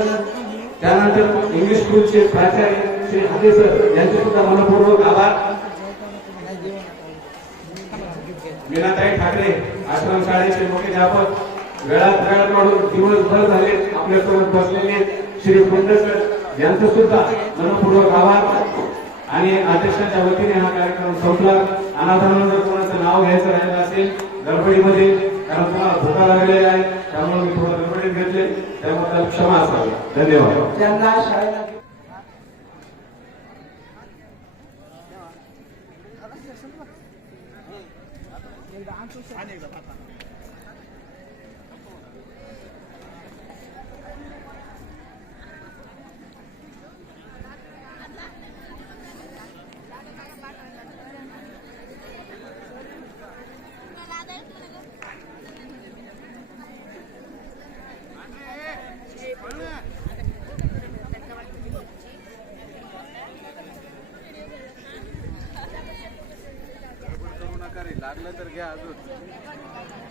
त्यानंतर इंग्लिश स्कूलचे प्राचार्य श्री हाते सर यांचे सुद्धा मनपूर्वक आभार. मीनाताई ठाकरे आश्रम शाळेचे मुख्याध्यापक वेळात वेळ काढून दिवसभर झाले आपल्यासोबत बसलेले श्री कुंड सर यांचं सुद्धा मनपूर्वक आभार. आणि अध्यक्षांच्या वतीने हा कार्यक्रम संपला. अनाथांना जर कोणाचं नाव घ्यायचं राहिलं असेल गडबडीमध्ये कारण तुम्हाला धोका लागलेला आहे, त्यामुळे मी थोडं गडबडीत घेतले, त्यामुळे त्याला क्षमा असावी. धन्यवाद. ज्यांना शाळेला लागलं तर घ्या अजून.